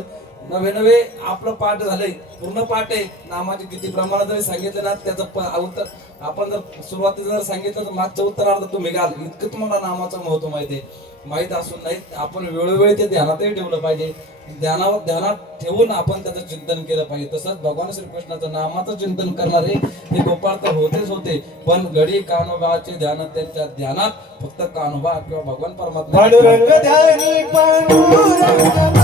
नवे नवे आपलं पाठ झालंय, पूर्ण पाठ आहे. नामाचे किती प्रमाणात जरी सांगितलं ना त्याचं उत्तर आपण जर सुरुवातीला जर सांगितलं तर मागचं उत्तरार्ध तुम्ही घाल, इतकं तुम्हाला नामाचं महत्व माहिती आहे. माहीत असून नाही आपण वेळोवेळी ते ध्यानातही ठेवलं पाहिजे. ध्यानात ठेवून आपण त्याचं चिंतन केलं पाहिजे. तसंच भगवान श्रीकृष्णाचं नामाचं चिंतन करणारे हे गोपाळ तर होतेच होते, पण घडी कानोबाचे ध्यान, त्यांच्या ध्यानात फक्त कानोबा किंवा भगवान परमात्मा पांडुरंग ध्यानी पांडुरंग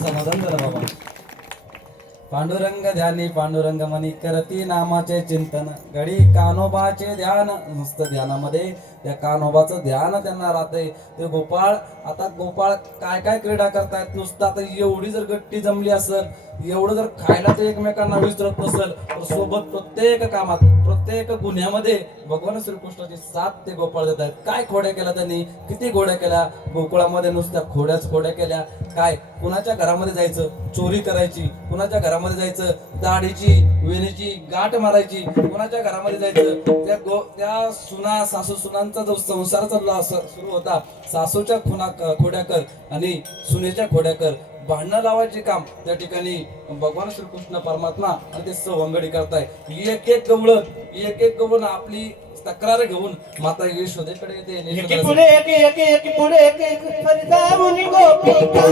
समाधान झालं बाबा. पांडुरंग ध्यानी पांडुरंग मनी करती नामाचे चिंतन, घडी कानोबाचे ध्यान. नुसतं ध्यानामध्ये त्या कान्होबाचं ध्यान त्यांना राहते. ते गोपाळ, आता गोपाळ काय काय क्रीडा करतायत. नुसतं आता एवढी जर गट्टी जमली असेल, एवढं जर खायला ते एकमेकांना विसरत नसेल, तर सोबत प्रत्येक कामात प्रत्येक गुन्ह्यामध्ये भगवान श्रीकृष्णाची साथ ते गोपाळ देत आहेत. काय खोड्या केल्या त्यांनी, किती खोड्या केल्या गोकुळामध्ये, नुसत्या खोड्या केल्या. काय कुणाच्या घरामध्ये जायचं, चोरी करायची, कुणाच्या घरामध्ये जायचं, दाढीची वेणीची गाठ मारायची, कुणाच्या घरामध्ये जायचं, त्या सुना सासू सुनांचा जो संसार चालला सुरू होता, सासूच्या खोड्या कर आणि सुनेच्या खोड्या कर, भांडणं लावायचे काम त्या ठिकाणी भगवान श्रीकृष्ण परमात्मा आणि ते सवंगडी करताय. एक एक गवळण आपली तक्रार घेऊन माता यशोदेकडे येते. एकी पुढे एकी पुढे एक फरिदावनी गोपिका,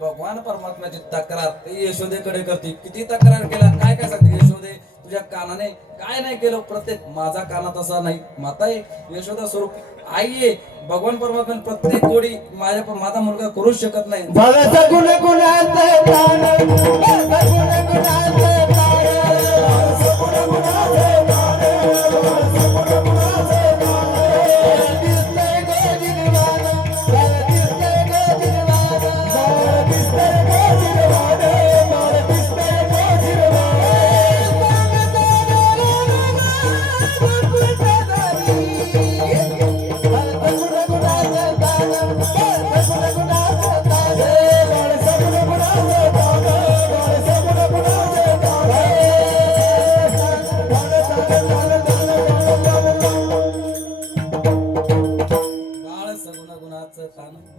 भगवान परमात्म्याची तक्रार ते यशोदेकडे करते. किती तक्रार केला, काय काय सांगते यशोदे, तुझ्या कानाने काय नाही केलं. प्रत्येक माझा काना तसा नाही. माता आहे यशोदा स्वरूप आई आहे. भगवान परमात्मा प्रत्येक गोडी माझा मुलगा करूच शकत नाही. भगत गुण गुणाचे प्राण, भगत गुण गुणाचे प्राण, भगत गुण गुणाचे प्राण, भगत गुण गुणाचे प्राण. दिसते गो जिरवान, दिसते गो जिरवान, दिसते गो जिरवान, दिसते गो जिरवान.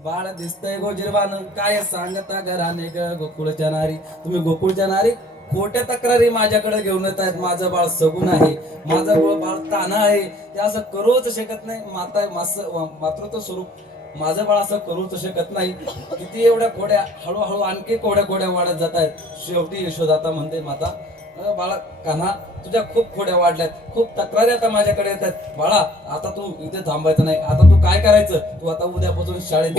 बाळ दिसतंय गो जिरवान, काय सांगता घराने ग गोकुळच्या नारी. तुम्ही गोकुळच्या नारी खोट्या तक्रारी माझ्याकडे घेऊन येत आहेत. माझं बाळ सगुण आहे, माझं बाळ ताना आहे, ते असं करूच शकत नाही. मातृत्व स्वरूप माझं बाळ असं करूच शकत नाही. किती एवढ्या खोड्या, हळूहळू आणखी खोड्या वाढत जात आहेत. शेवटी यशोदाता म्हणते, माता बाळा कान्हा, तुझ्या खूप खोड्या वाढल्यात, खूप तक्रारी आता माझ्याकडे येतात. बाळा आता तू इथे थांबायचं नाही. आता तू काय करायचं, तू आता उद्यापासून शाळेत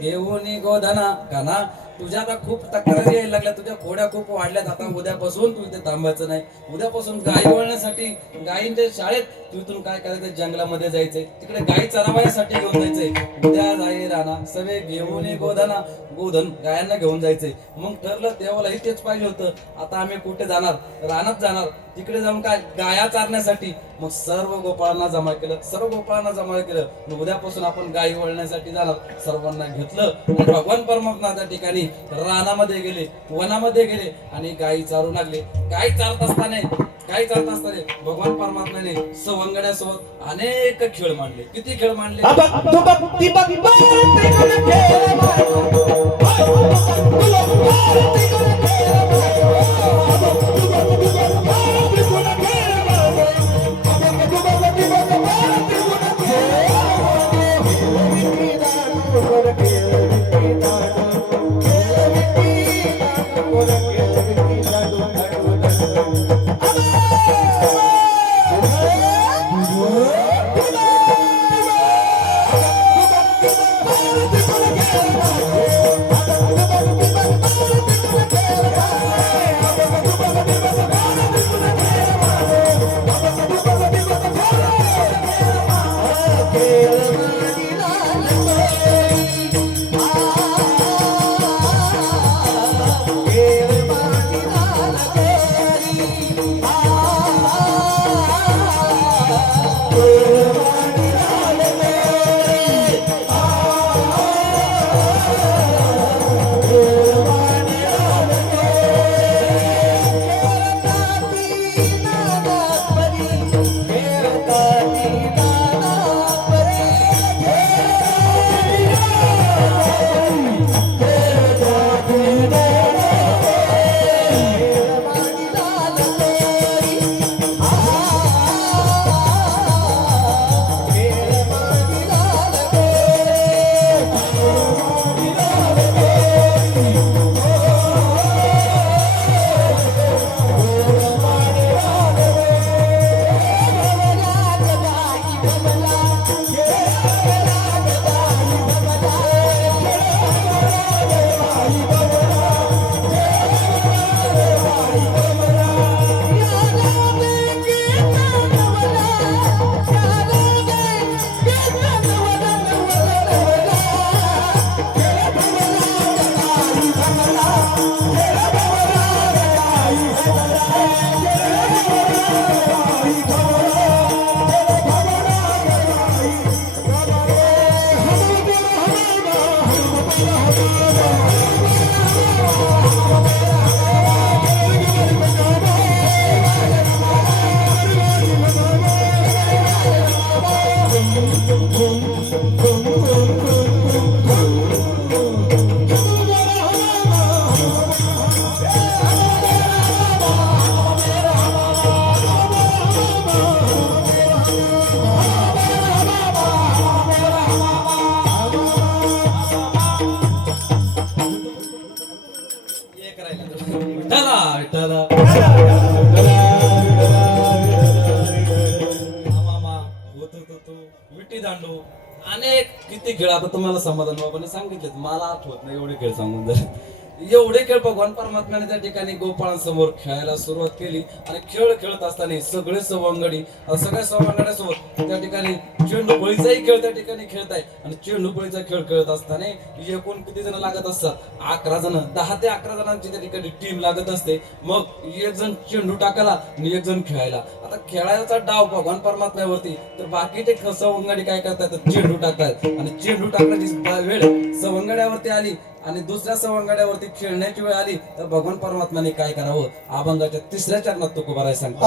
घेऊन गोधना. कान्हा तुझ्या आता खूप तक्रारी यायला लागल्या, तुझ्या खोड्या खूप वाढल्यात. आता उद्यापासून तू इथे थांबायचं नाही. उद्यापासून गाई वळण्यासाठी, गायींच्या शाळेत तू इथून काय करायचं, जंगलामध्ये जायचंय, तिकडे गाई चरावयासाठी घेऊन जायचंय. उद्या जाई राणा सवे घेऊन गोधना. गोधन गायांना घेऊन जायचंय. मग ठरलं, देवालाही तेच पाहिजे होतं. आता आम्ही कुठे जाणार, रानात जाणार. तिकडे जाऊन काय, गाया चारण्यासाठी. मग सर्व गोपाळांना जमा केलं. उद्यापासून आपण गायी वळण्यासाठी जाणार. सर्वांना घेतलं आणि भगवान परमात्मा त्या ठिकाणी रानामध्ये गेले, वनामध्ये गेले आणि गायी चारू लागले. गायी चारत असताना भगवान परमात्म्याने सवंगड्यासोबत अनेक खेळ मांडले. किती खेळ मांडले, अनेक किती खेळ आता तुम्हाला समाधान बाबाने सांगितलेत, मला आठवत नाही एवढे खेळ सांगून जर एवढे खेळ भगवान परमात्म्याने त्या ठिकाणी गोपाळांसमोर खेळायला सुरुवात केली. आणि खेळ खेळत असताना सगळे सवंगडी सगळ्या सवंगड्यासोबत त्या ठिकाणी चेंडूफळीचाही खेळ त्या ठिकाणी खेळताय. आणि चेंडूफळीचा खेळ खेळत असताना एकूण किती जण लागत असतात, 11 जण, 10 ते 11 जणांची त्या ठिकाणी टीम लागत असते. मग एक जण चेंडू टाकायला आणि एक जण खेळायला. आता खेळायचा डाव भगवान परमात्म्यावरती, तर बाकीचे सवंगडी काय करतात, चेंडू टाकतात. आणि चेंडू टाकण्याची वेळ सवंगड्यावरती आली आणि दुसऱ्या सवंगड्यावरती खेळण्याची वेळ आली, तर भगवान परमात्म्याने काय करावं, अभंगाच्या 3ऱ्या चरणात तुकोबाराय सांगतात.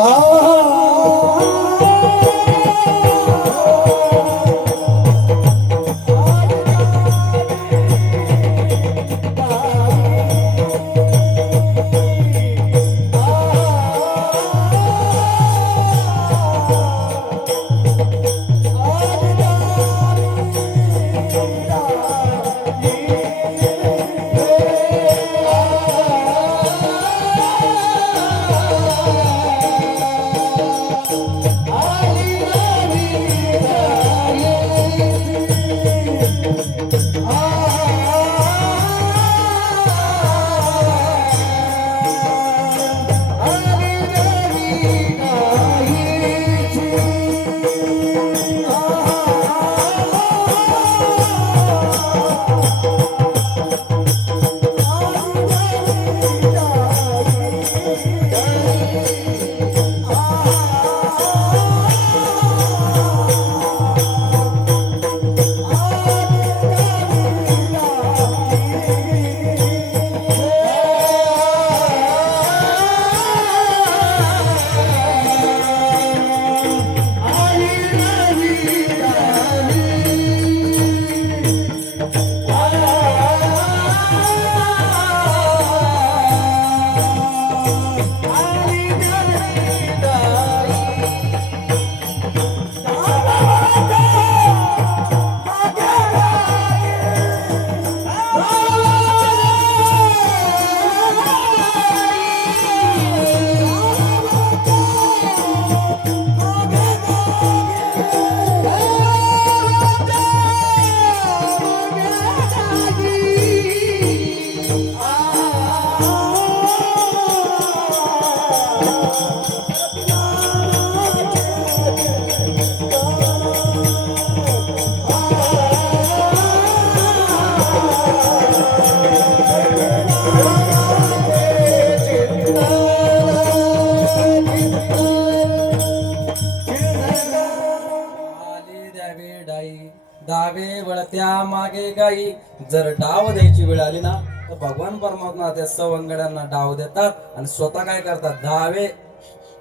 डावे वळत्या मागे गाई. जर डाव द्यायची वेळ आली ना, तर भगवान परमात्मा त्या सवंगड्यांना डाव देतात आणि स्वतः काय करतात, धावे.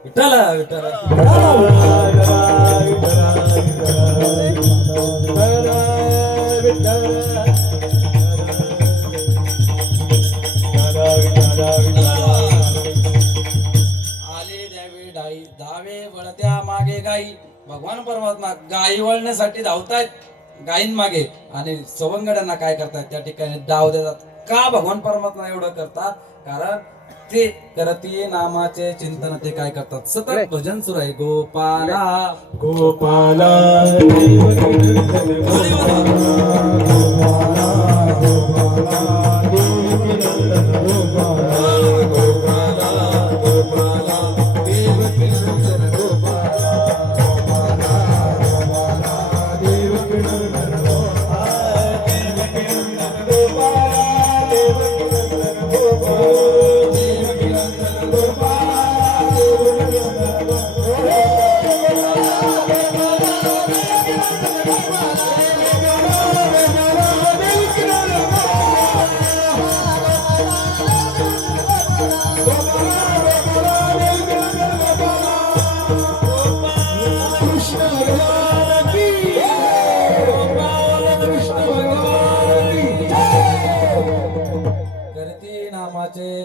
विठ्ठल विठ्ठल आले द्यावे डाई, धावे वळत्या मागे गाई. भगवान परमात्मा गाई वळण्यासाठी धावतायत गायीन मागे, आणि सवंगड्यांना काय करतात, त्या ठिकाणी डाव देतात. का भगवान परमात्मा एवढं करतात, कारण ते करती नामाचे चिंतन ते काय करतात, सतत भजन सुरू आहे. गोपाला गोपाला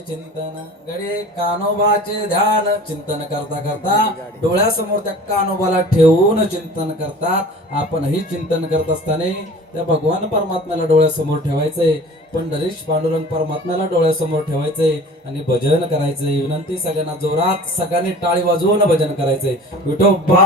चिंतन गडे कानोबाचे ध्यान चिंतन करता करता डोळ्यासमोर त्या कानोबाला ठेवून चिंतन करतात. आपणही चिंतन करत असताना त्या भगवान परमात्म्याला डोळ्यासमोर ठेवायचंय. पंढरीश पांडुरंग परमात्म्याला डोळ्यासमोर ठेवायचंय आणि भजन करायचंय. विनंती सगळ्यांना जोरात सगळ्यांनी टाळी वाजवून भजन करायचंय. विठोबा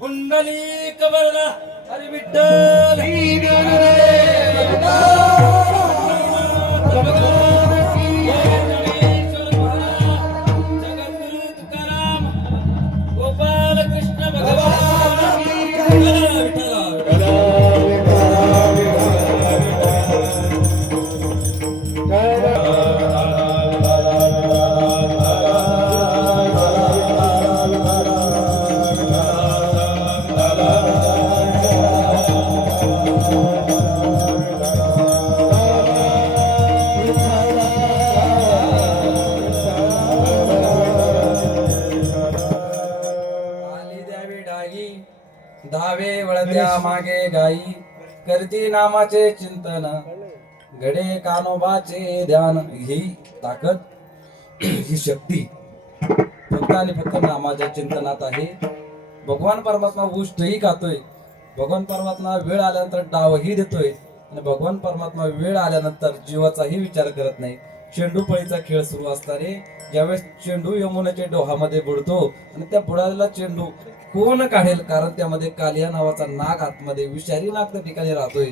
पुंडलिक वरदा हरी विठ्ठल जगद्गुरु तुकाराम गोपाल कृष्ण भगवान आली द्यावी डाई धावे वळत्या मागे गाई करती नामाचे चिंतन गडे कानोबाचे ध्यान. ही ताकद ही शक्ती फक्त आणि फक्त नामाच्या चिंतनात आहे. भगवान परमात्मा उष्टही खातोय. भगवान परमात्मा वेळ आल्यानंतर डावही देतोय आणि भगवान परमात्मा वेळ आल्यानंतर जीवाचाही विचार करत नाही. चेंडू पळीचा खेळ सुरू असताना ज्यावेळेस चेंडू यमुनेच्या डोहामध्ये बुडतो आणि त्या बुडालेला चेंडू कोण काढेल, कारण त्यामध्ये कालिया नावाचा नाग आतमध्ये विषारी नाग त्या ठिकाणी राहतोय.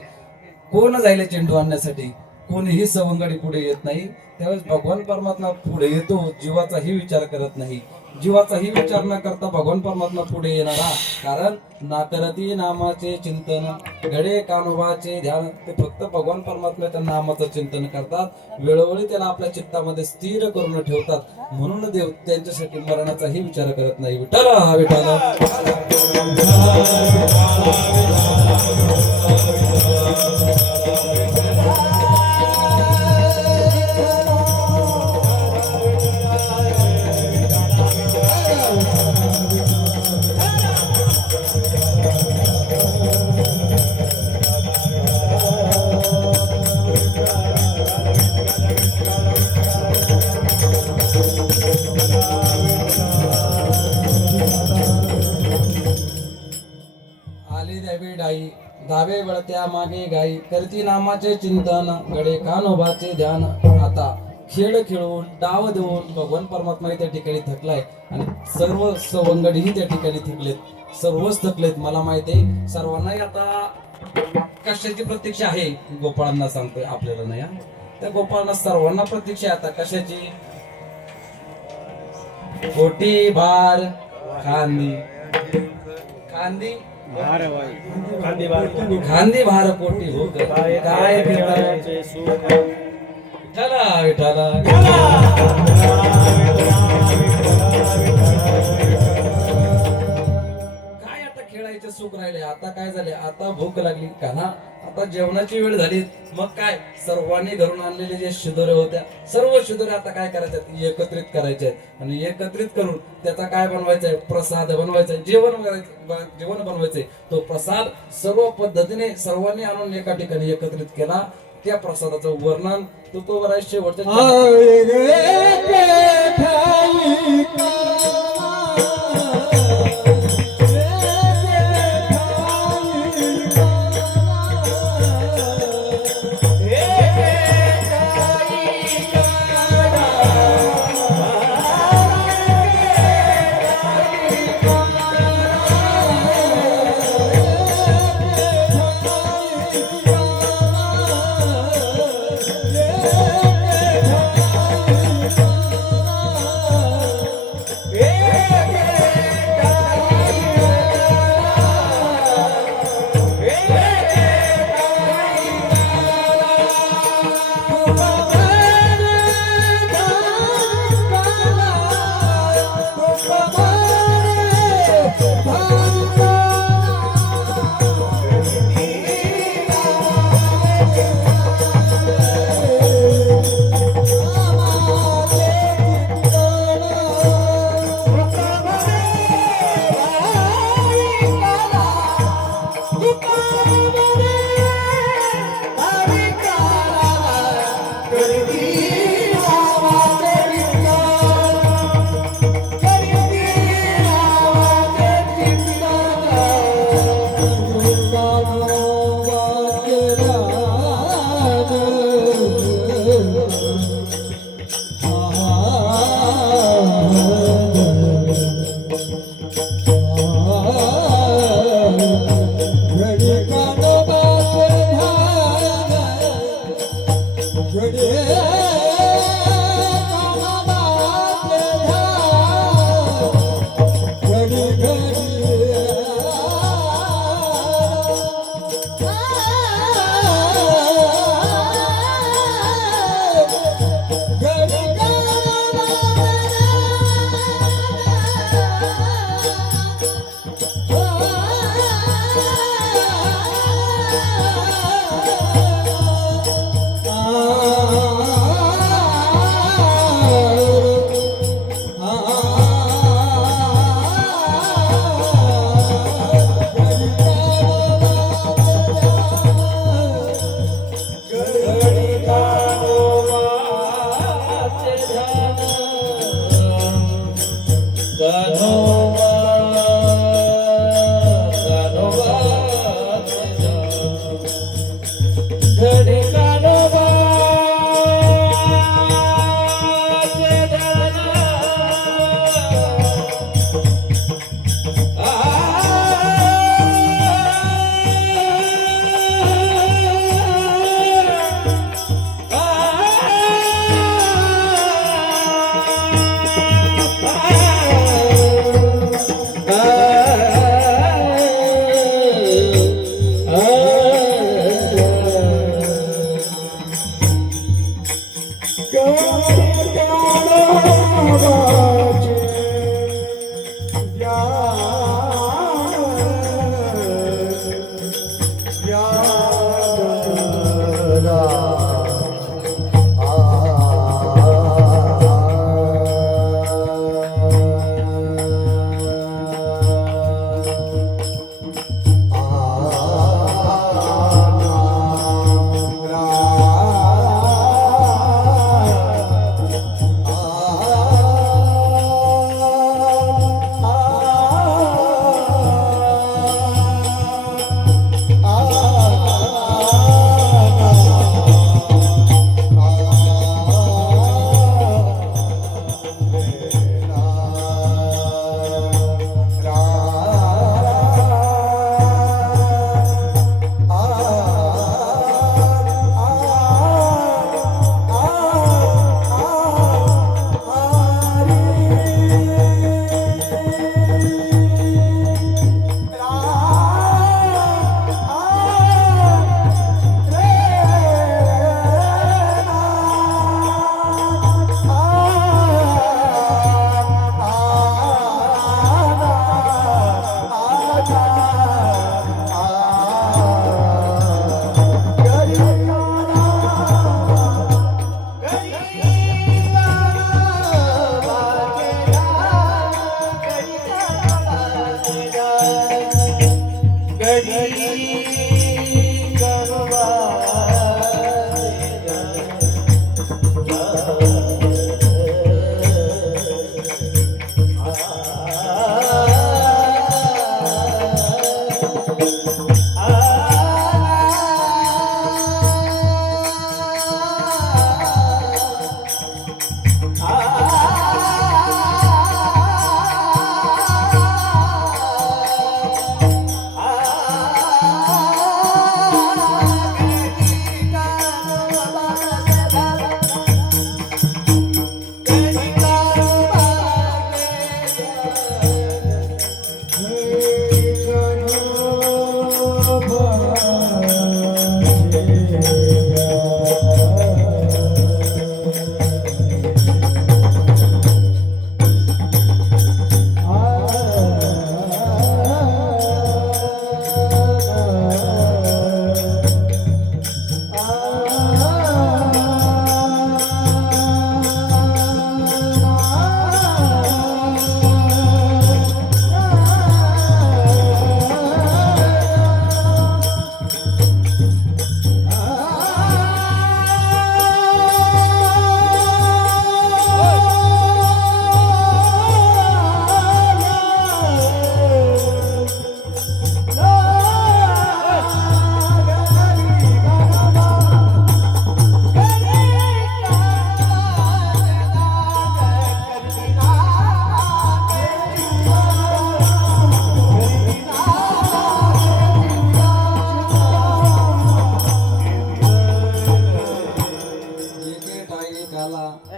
कोण जाईल चेंडू आणण्यासाठी? कोणीही सवंगडी पुढे येत नाही. त्यावेळेस भगवान परमात्मा पुढे येतो, जीवाचाही विचार करत नाही. जीवाचाही विचार न करता भगवान परमात्मा पुढे येणारा, कारण ना करती नामाचे चिंतन गडे कानोबाचे ध्यान. ते फक्त भगवान परमात्म्याच्या नामाचं चिंतन करतात. वेळोवेळी त्याला आपल्या चित्तामध्ये स्थिर करून ठेवतात. म्हणून देव त्यांच्यासाठी मरणाचाही विचार करत नाही. विठ्ठला विठ्ठला आली द्यावी डाई धावे वळत्या मागे गाई करती नामाचे चिंतन गडे कानोबाचे ध्यान. आता खेळ खेळून डाव देऊन भगवान परमात्मा त्या ठिकाणी थकलाय आणि सर्व सवंगडीही त्या ठिकाणी थकलेत, सर्वच थकलेत. मला माहिती आहे सर्वांनाही आता कशाची प्रतीक्षा आहे, गोपाळांना सांगतोय आपल्याला नाही हा. त्या गोपाळांना सर्वांना प्रतीक्षा आहे आता कशाची. कोटी भार खांदी खांदी खांदी भार कोटी भूक काय विठाला विठाला काय आता खेळायचं सुख राहिले. आता काय झाले, आता भूक लागली का ना, आता जेवणाची वेळ झाली. मग काय सर्वांनी घरून आणलेले जे शिदोरे होत्या सर्व शिदोरे आता काय करायचे, एकत्रित करायचे आहेत आणि एकत्रित करून त्याचा काय बनवायचंय, प्रसाद बनवायचा, जेवण बनवायचंय. तो प्रसाद सर्व पद्धतीने सर्वांनी आणून एका ठिकाणी एकत्रित केला. त्या प्रसादाचं वर्णन तुकोबराय शेवटच्या ए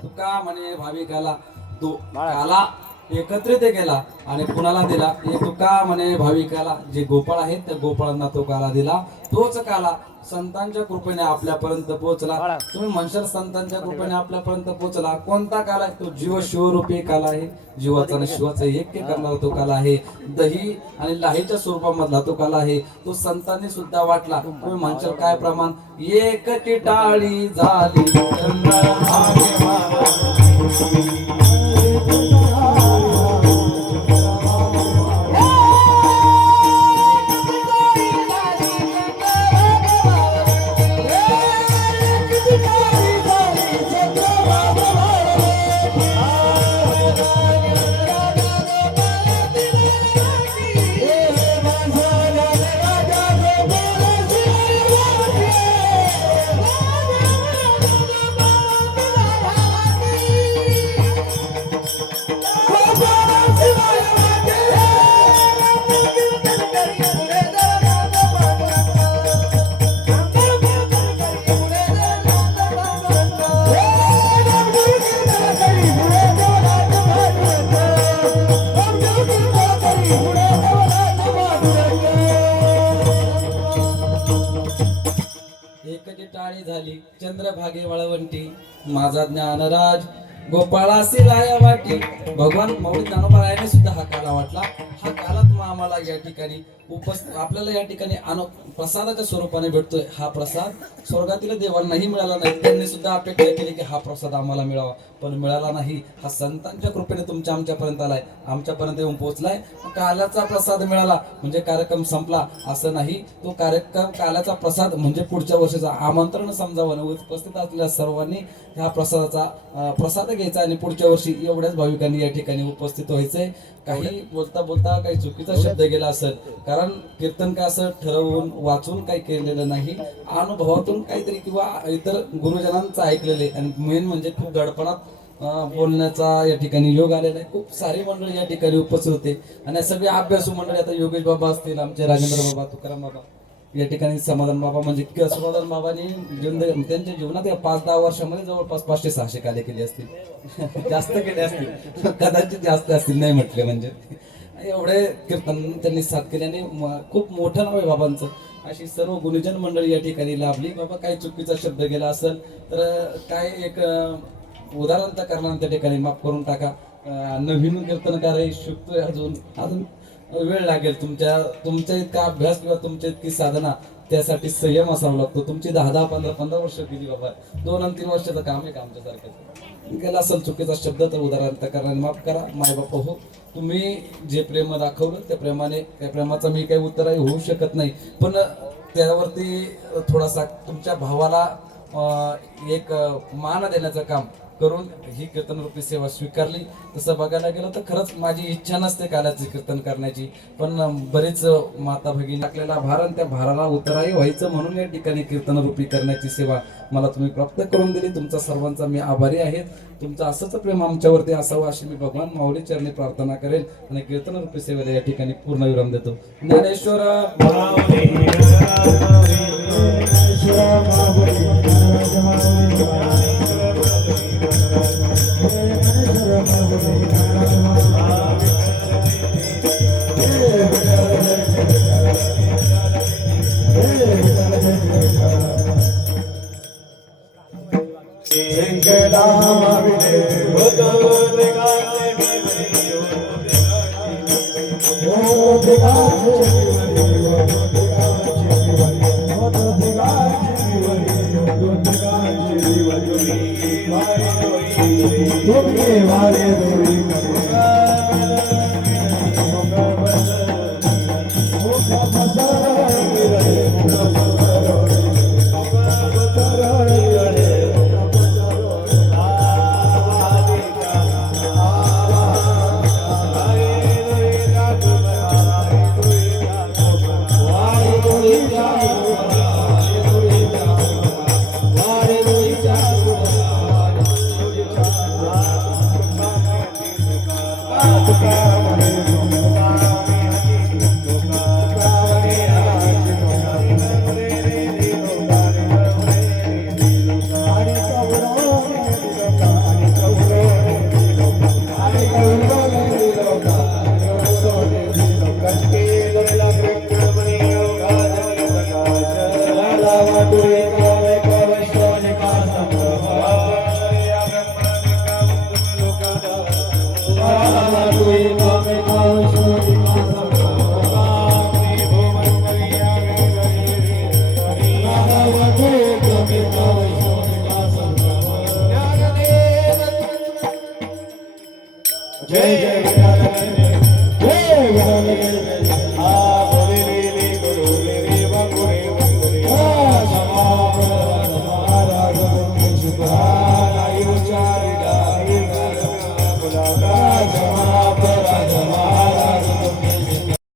तुका म्हणे भाविकाला तो काला एकत्रित केला आणि कुणाला दिला हे तुका म्हणे भाविकाला जे गोपाळ आहेत त्या गोपाळांना तो काला दिला तोच काला संतांच्या कृपेने आपल्यापर्यंत पोहोचला तुम्ही म्हणशाल संतांच्या कृपेने आपल्यापर्यंत पोहोचला कोणता काला आहे तो जीव शिवरूपी काला आहे जीवाचा आणि शिवाचा ऐक्य करणारा तो काला आहे दही आणि लाहीच्या स्वरूपामधला तो काला आहे तो संतांनी सुद्धा वाटला तुम्ही म्हणशाल काय प्रमाण एक टाळी झाली चंद्रभागे मावळली. एकची टाळी झाली चंद्रभागे वाळवंटी माझा ज्ञानराज गोपाळासी राया वाटी भगवान मौली ज्ञानोबारायाने सुद्धा हा काला वाटला हा काला आम्हाला या ठिकाणी आपल्याला या ठिकाणी प्रसादाच्या स्वरूपाने भेटतोय हा प्रसाद स्वर्गातील देवांनाही मिळाला नाही त्यांनी सुद्धा अपेक्षा केली की हा प्रसाद आम्हाला मिळावा पण मिळाला नाही हा संतांच्या कृपेने आमच्यापर्यंत आलाय आमच्यापर्यंत येऊन पोहोचलाय कालाचा प्रसाद मिळाला म्हणजे कार्यक्रम संपला असं नाही तो कार्यक्रम कालाचा प्रसाद म्हणजे पुढच्या वर्षीचा आमंत्रण समजावं उपस्थित असलेल्या सर्वांनी ह्या प्रसादाचा प्रसाद घ्यायचा आणि पुढच्या वर्षी एवढ्याच भाविकांनी या ठिकाणी उपस्थित व्हायचंय काही बोलता बोलता काही चुकीचा शब्द गेला असेल कारण कीर्तन काय असं ठरवून वाचून काही केलेलं नाही अनुभवातून काहीतरी किंवा इतर गुरुजनांचं ऐकलेले आणि मेन म्हणजे खूप दडपणात बोलण्याचा या ठिकाणी योग आलेला आहे खूप सारी मंडळी या ठिकाणी उपस्थित होते आणि सगळे अभ्यासू मंडळी आता योगेश बाबा असतील आमचे राजेंद्र बाबा तुकाराम बाबा या ठिकाणी समाधान बाबा म्हणजे समाधान बाबांनी त्यांच्या जीवनात या 5-10 वर्षामध्ये जवळपास 500-600 कार्य केले असतील जास्त केले असतील कदाचित जास्त असतील नाही म्हटले म्हणजे एवढे कीर्तन त्यांनी साथ केल्याने खूप मोठं नाव आहे बाबांचं अशी सर्व गुरुजन मंडळी या ठिकाणी लाभली बाबा काही चुकीचा शब्द गेला असेल तर काय एक उदाहरण त्या कारणाने त्या ठिकाणी माफ करून टाका नवीन कीर्तनकार शिकतोय अजून वेळ लागेल तुमच्या इतका अभ्यास किंवा तुमच्या इतकी साधना त्यासाठी संयम असावा लागतो तुमची 10-15 वर्ष गेली बाबा 2 आणि 3 वर्षाचं काम आहे का आमच्यासारखं गेला असेल चुकीचा शब्द तर उदाहरण त्या कारणाने माफ करा माय बाप हो तुम्ही जे प्रेम दाखवलं त्या प्रेमाचा मी काही उत्तरही होऊ शकत नाही, पण त्यावरती थोडासा तुमच्या भावाला एक मान देण्याचं काम करून ही कीर्तनरूपी सेवा स्वीकारली. तसं बघायला गेलं तर खरंच माझी इच्छा नसते काल्याचे कीर्तन करण्याची, पण बरेच माता भगिनी टाकलेला भार आणि त्या भाराला उतराई व्हायचं म्हणून या ठिकाणी कीर्तनरूपी करण्याची सेवा मला तुम्ही प्राप्त करून दिली. तुमचा सर्वांचा मी आभारी आहे. तुमचं असंच प्रेम आमच्यावरती असावं अशी मी भगवान माऊली चरणी प्रार्थना करेल आणि कीर्तनरूपी सेवेला या ठिकाणी पूर्णविराम देतो. ज्ञानेश्वर Raja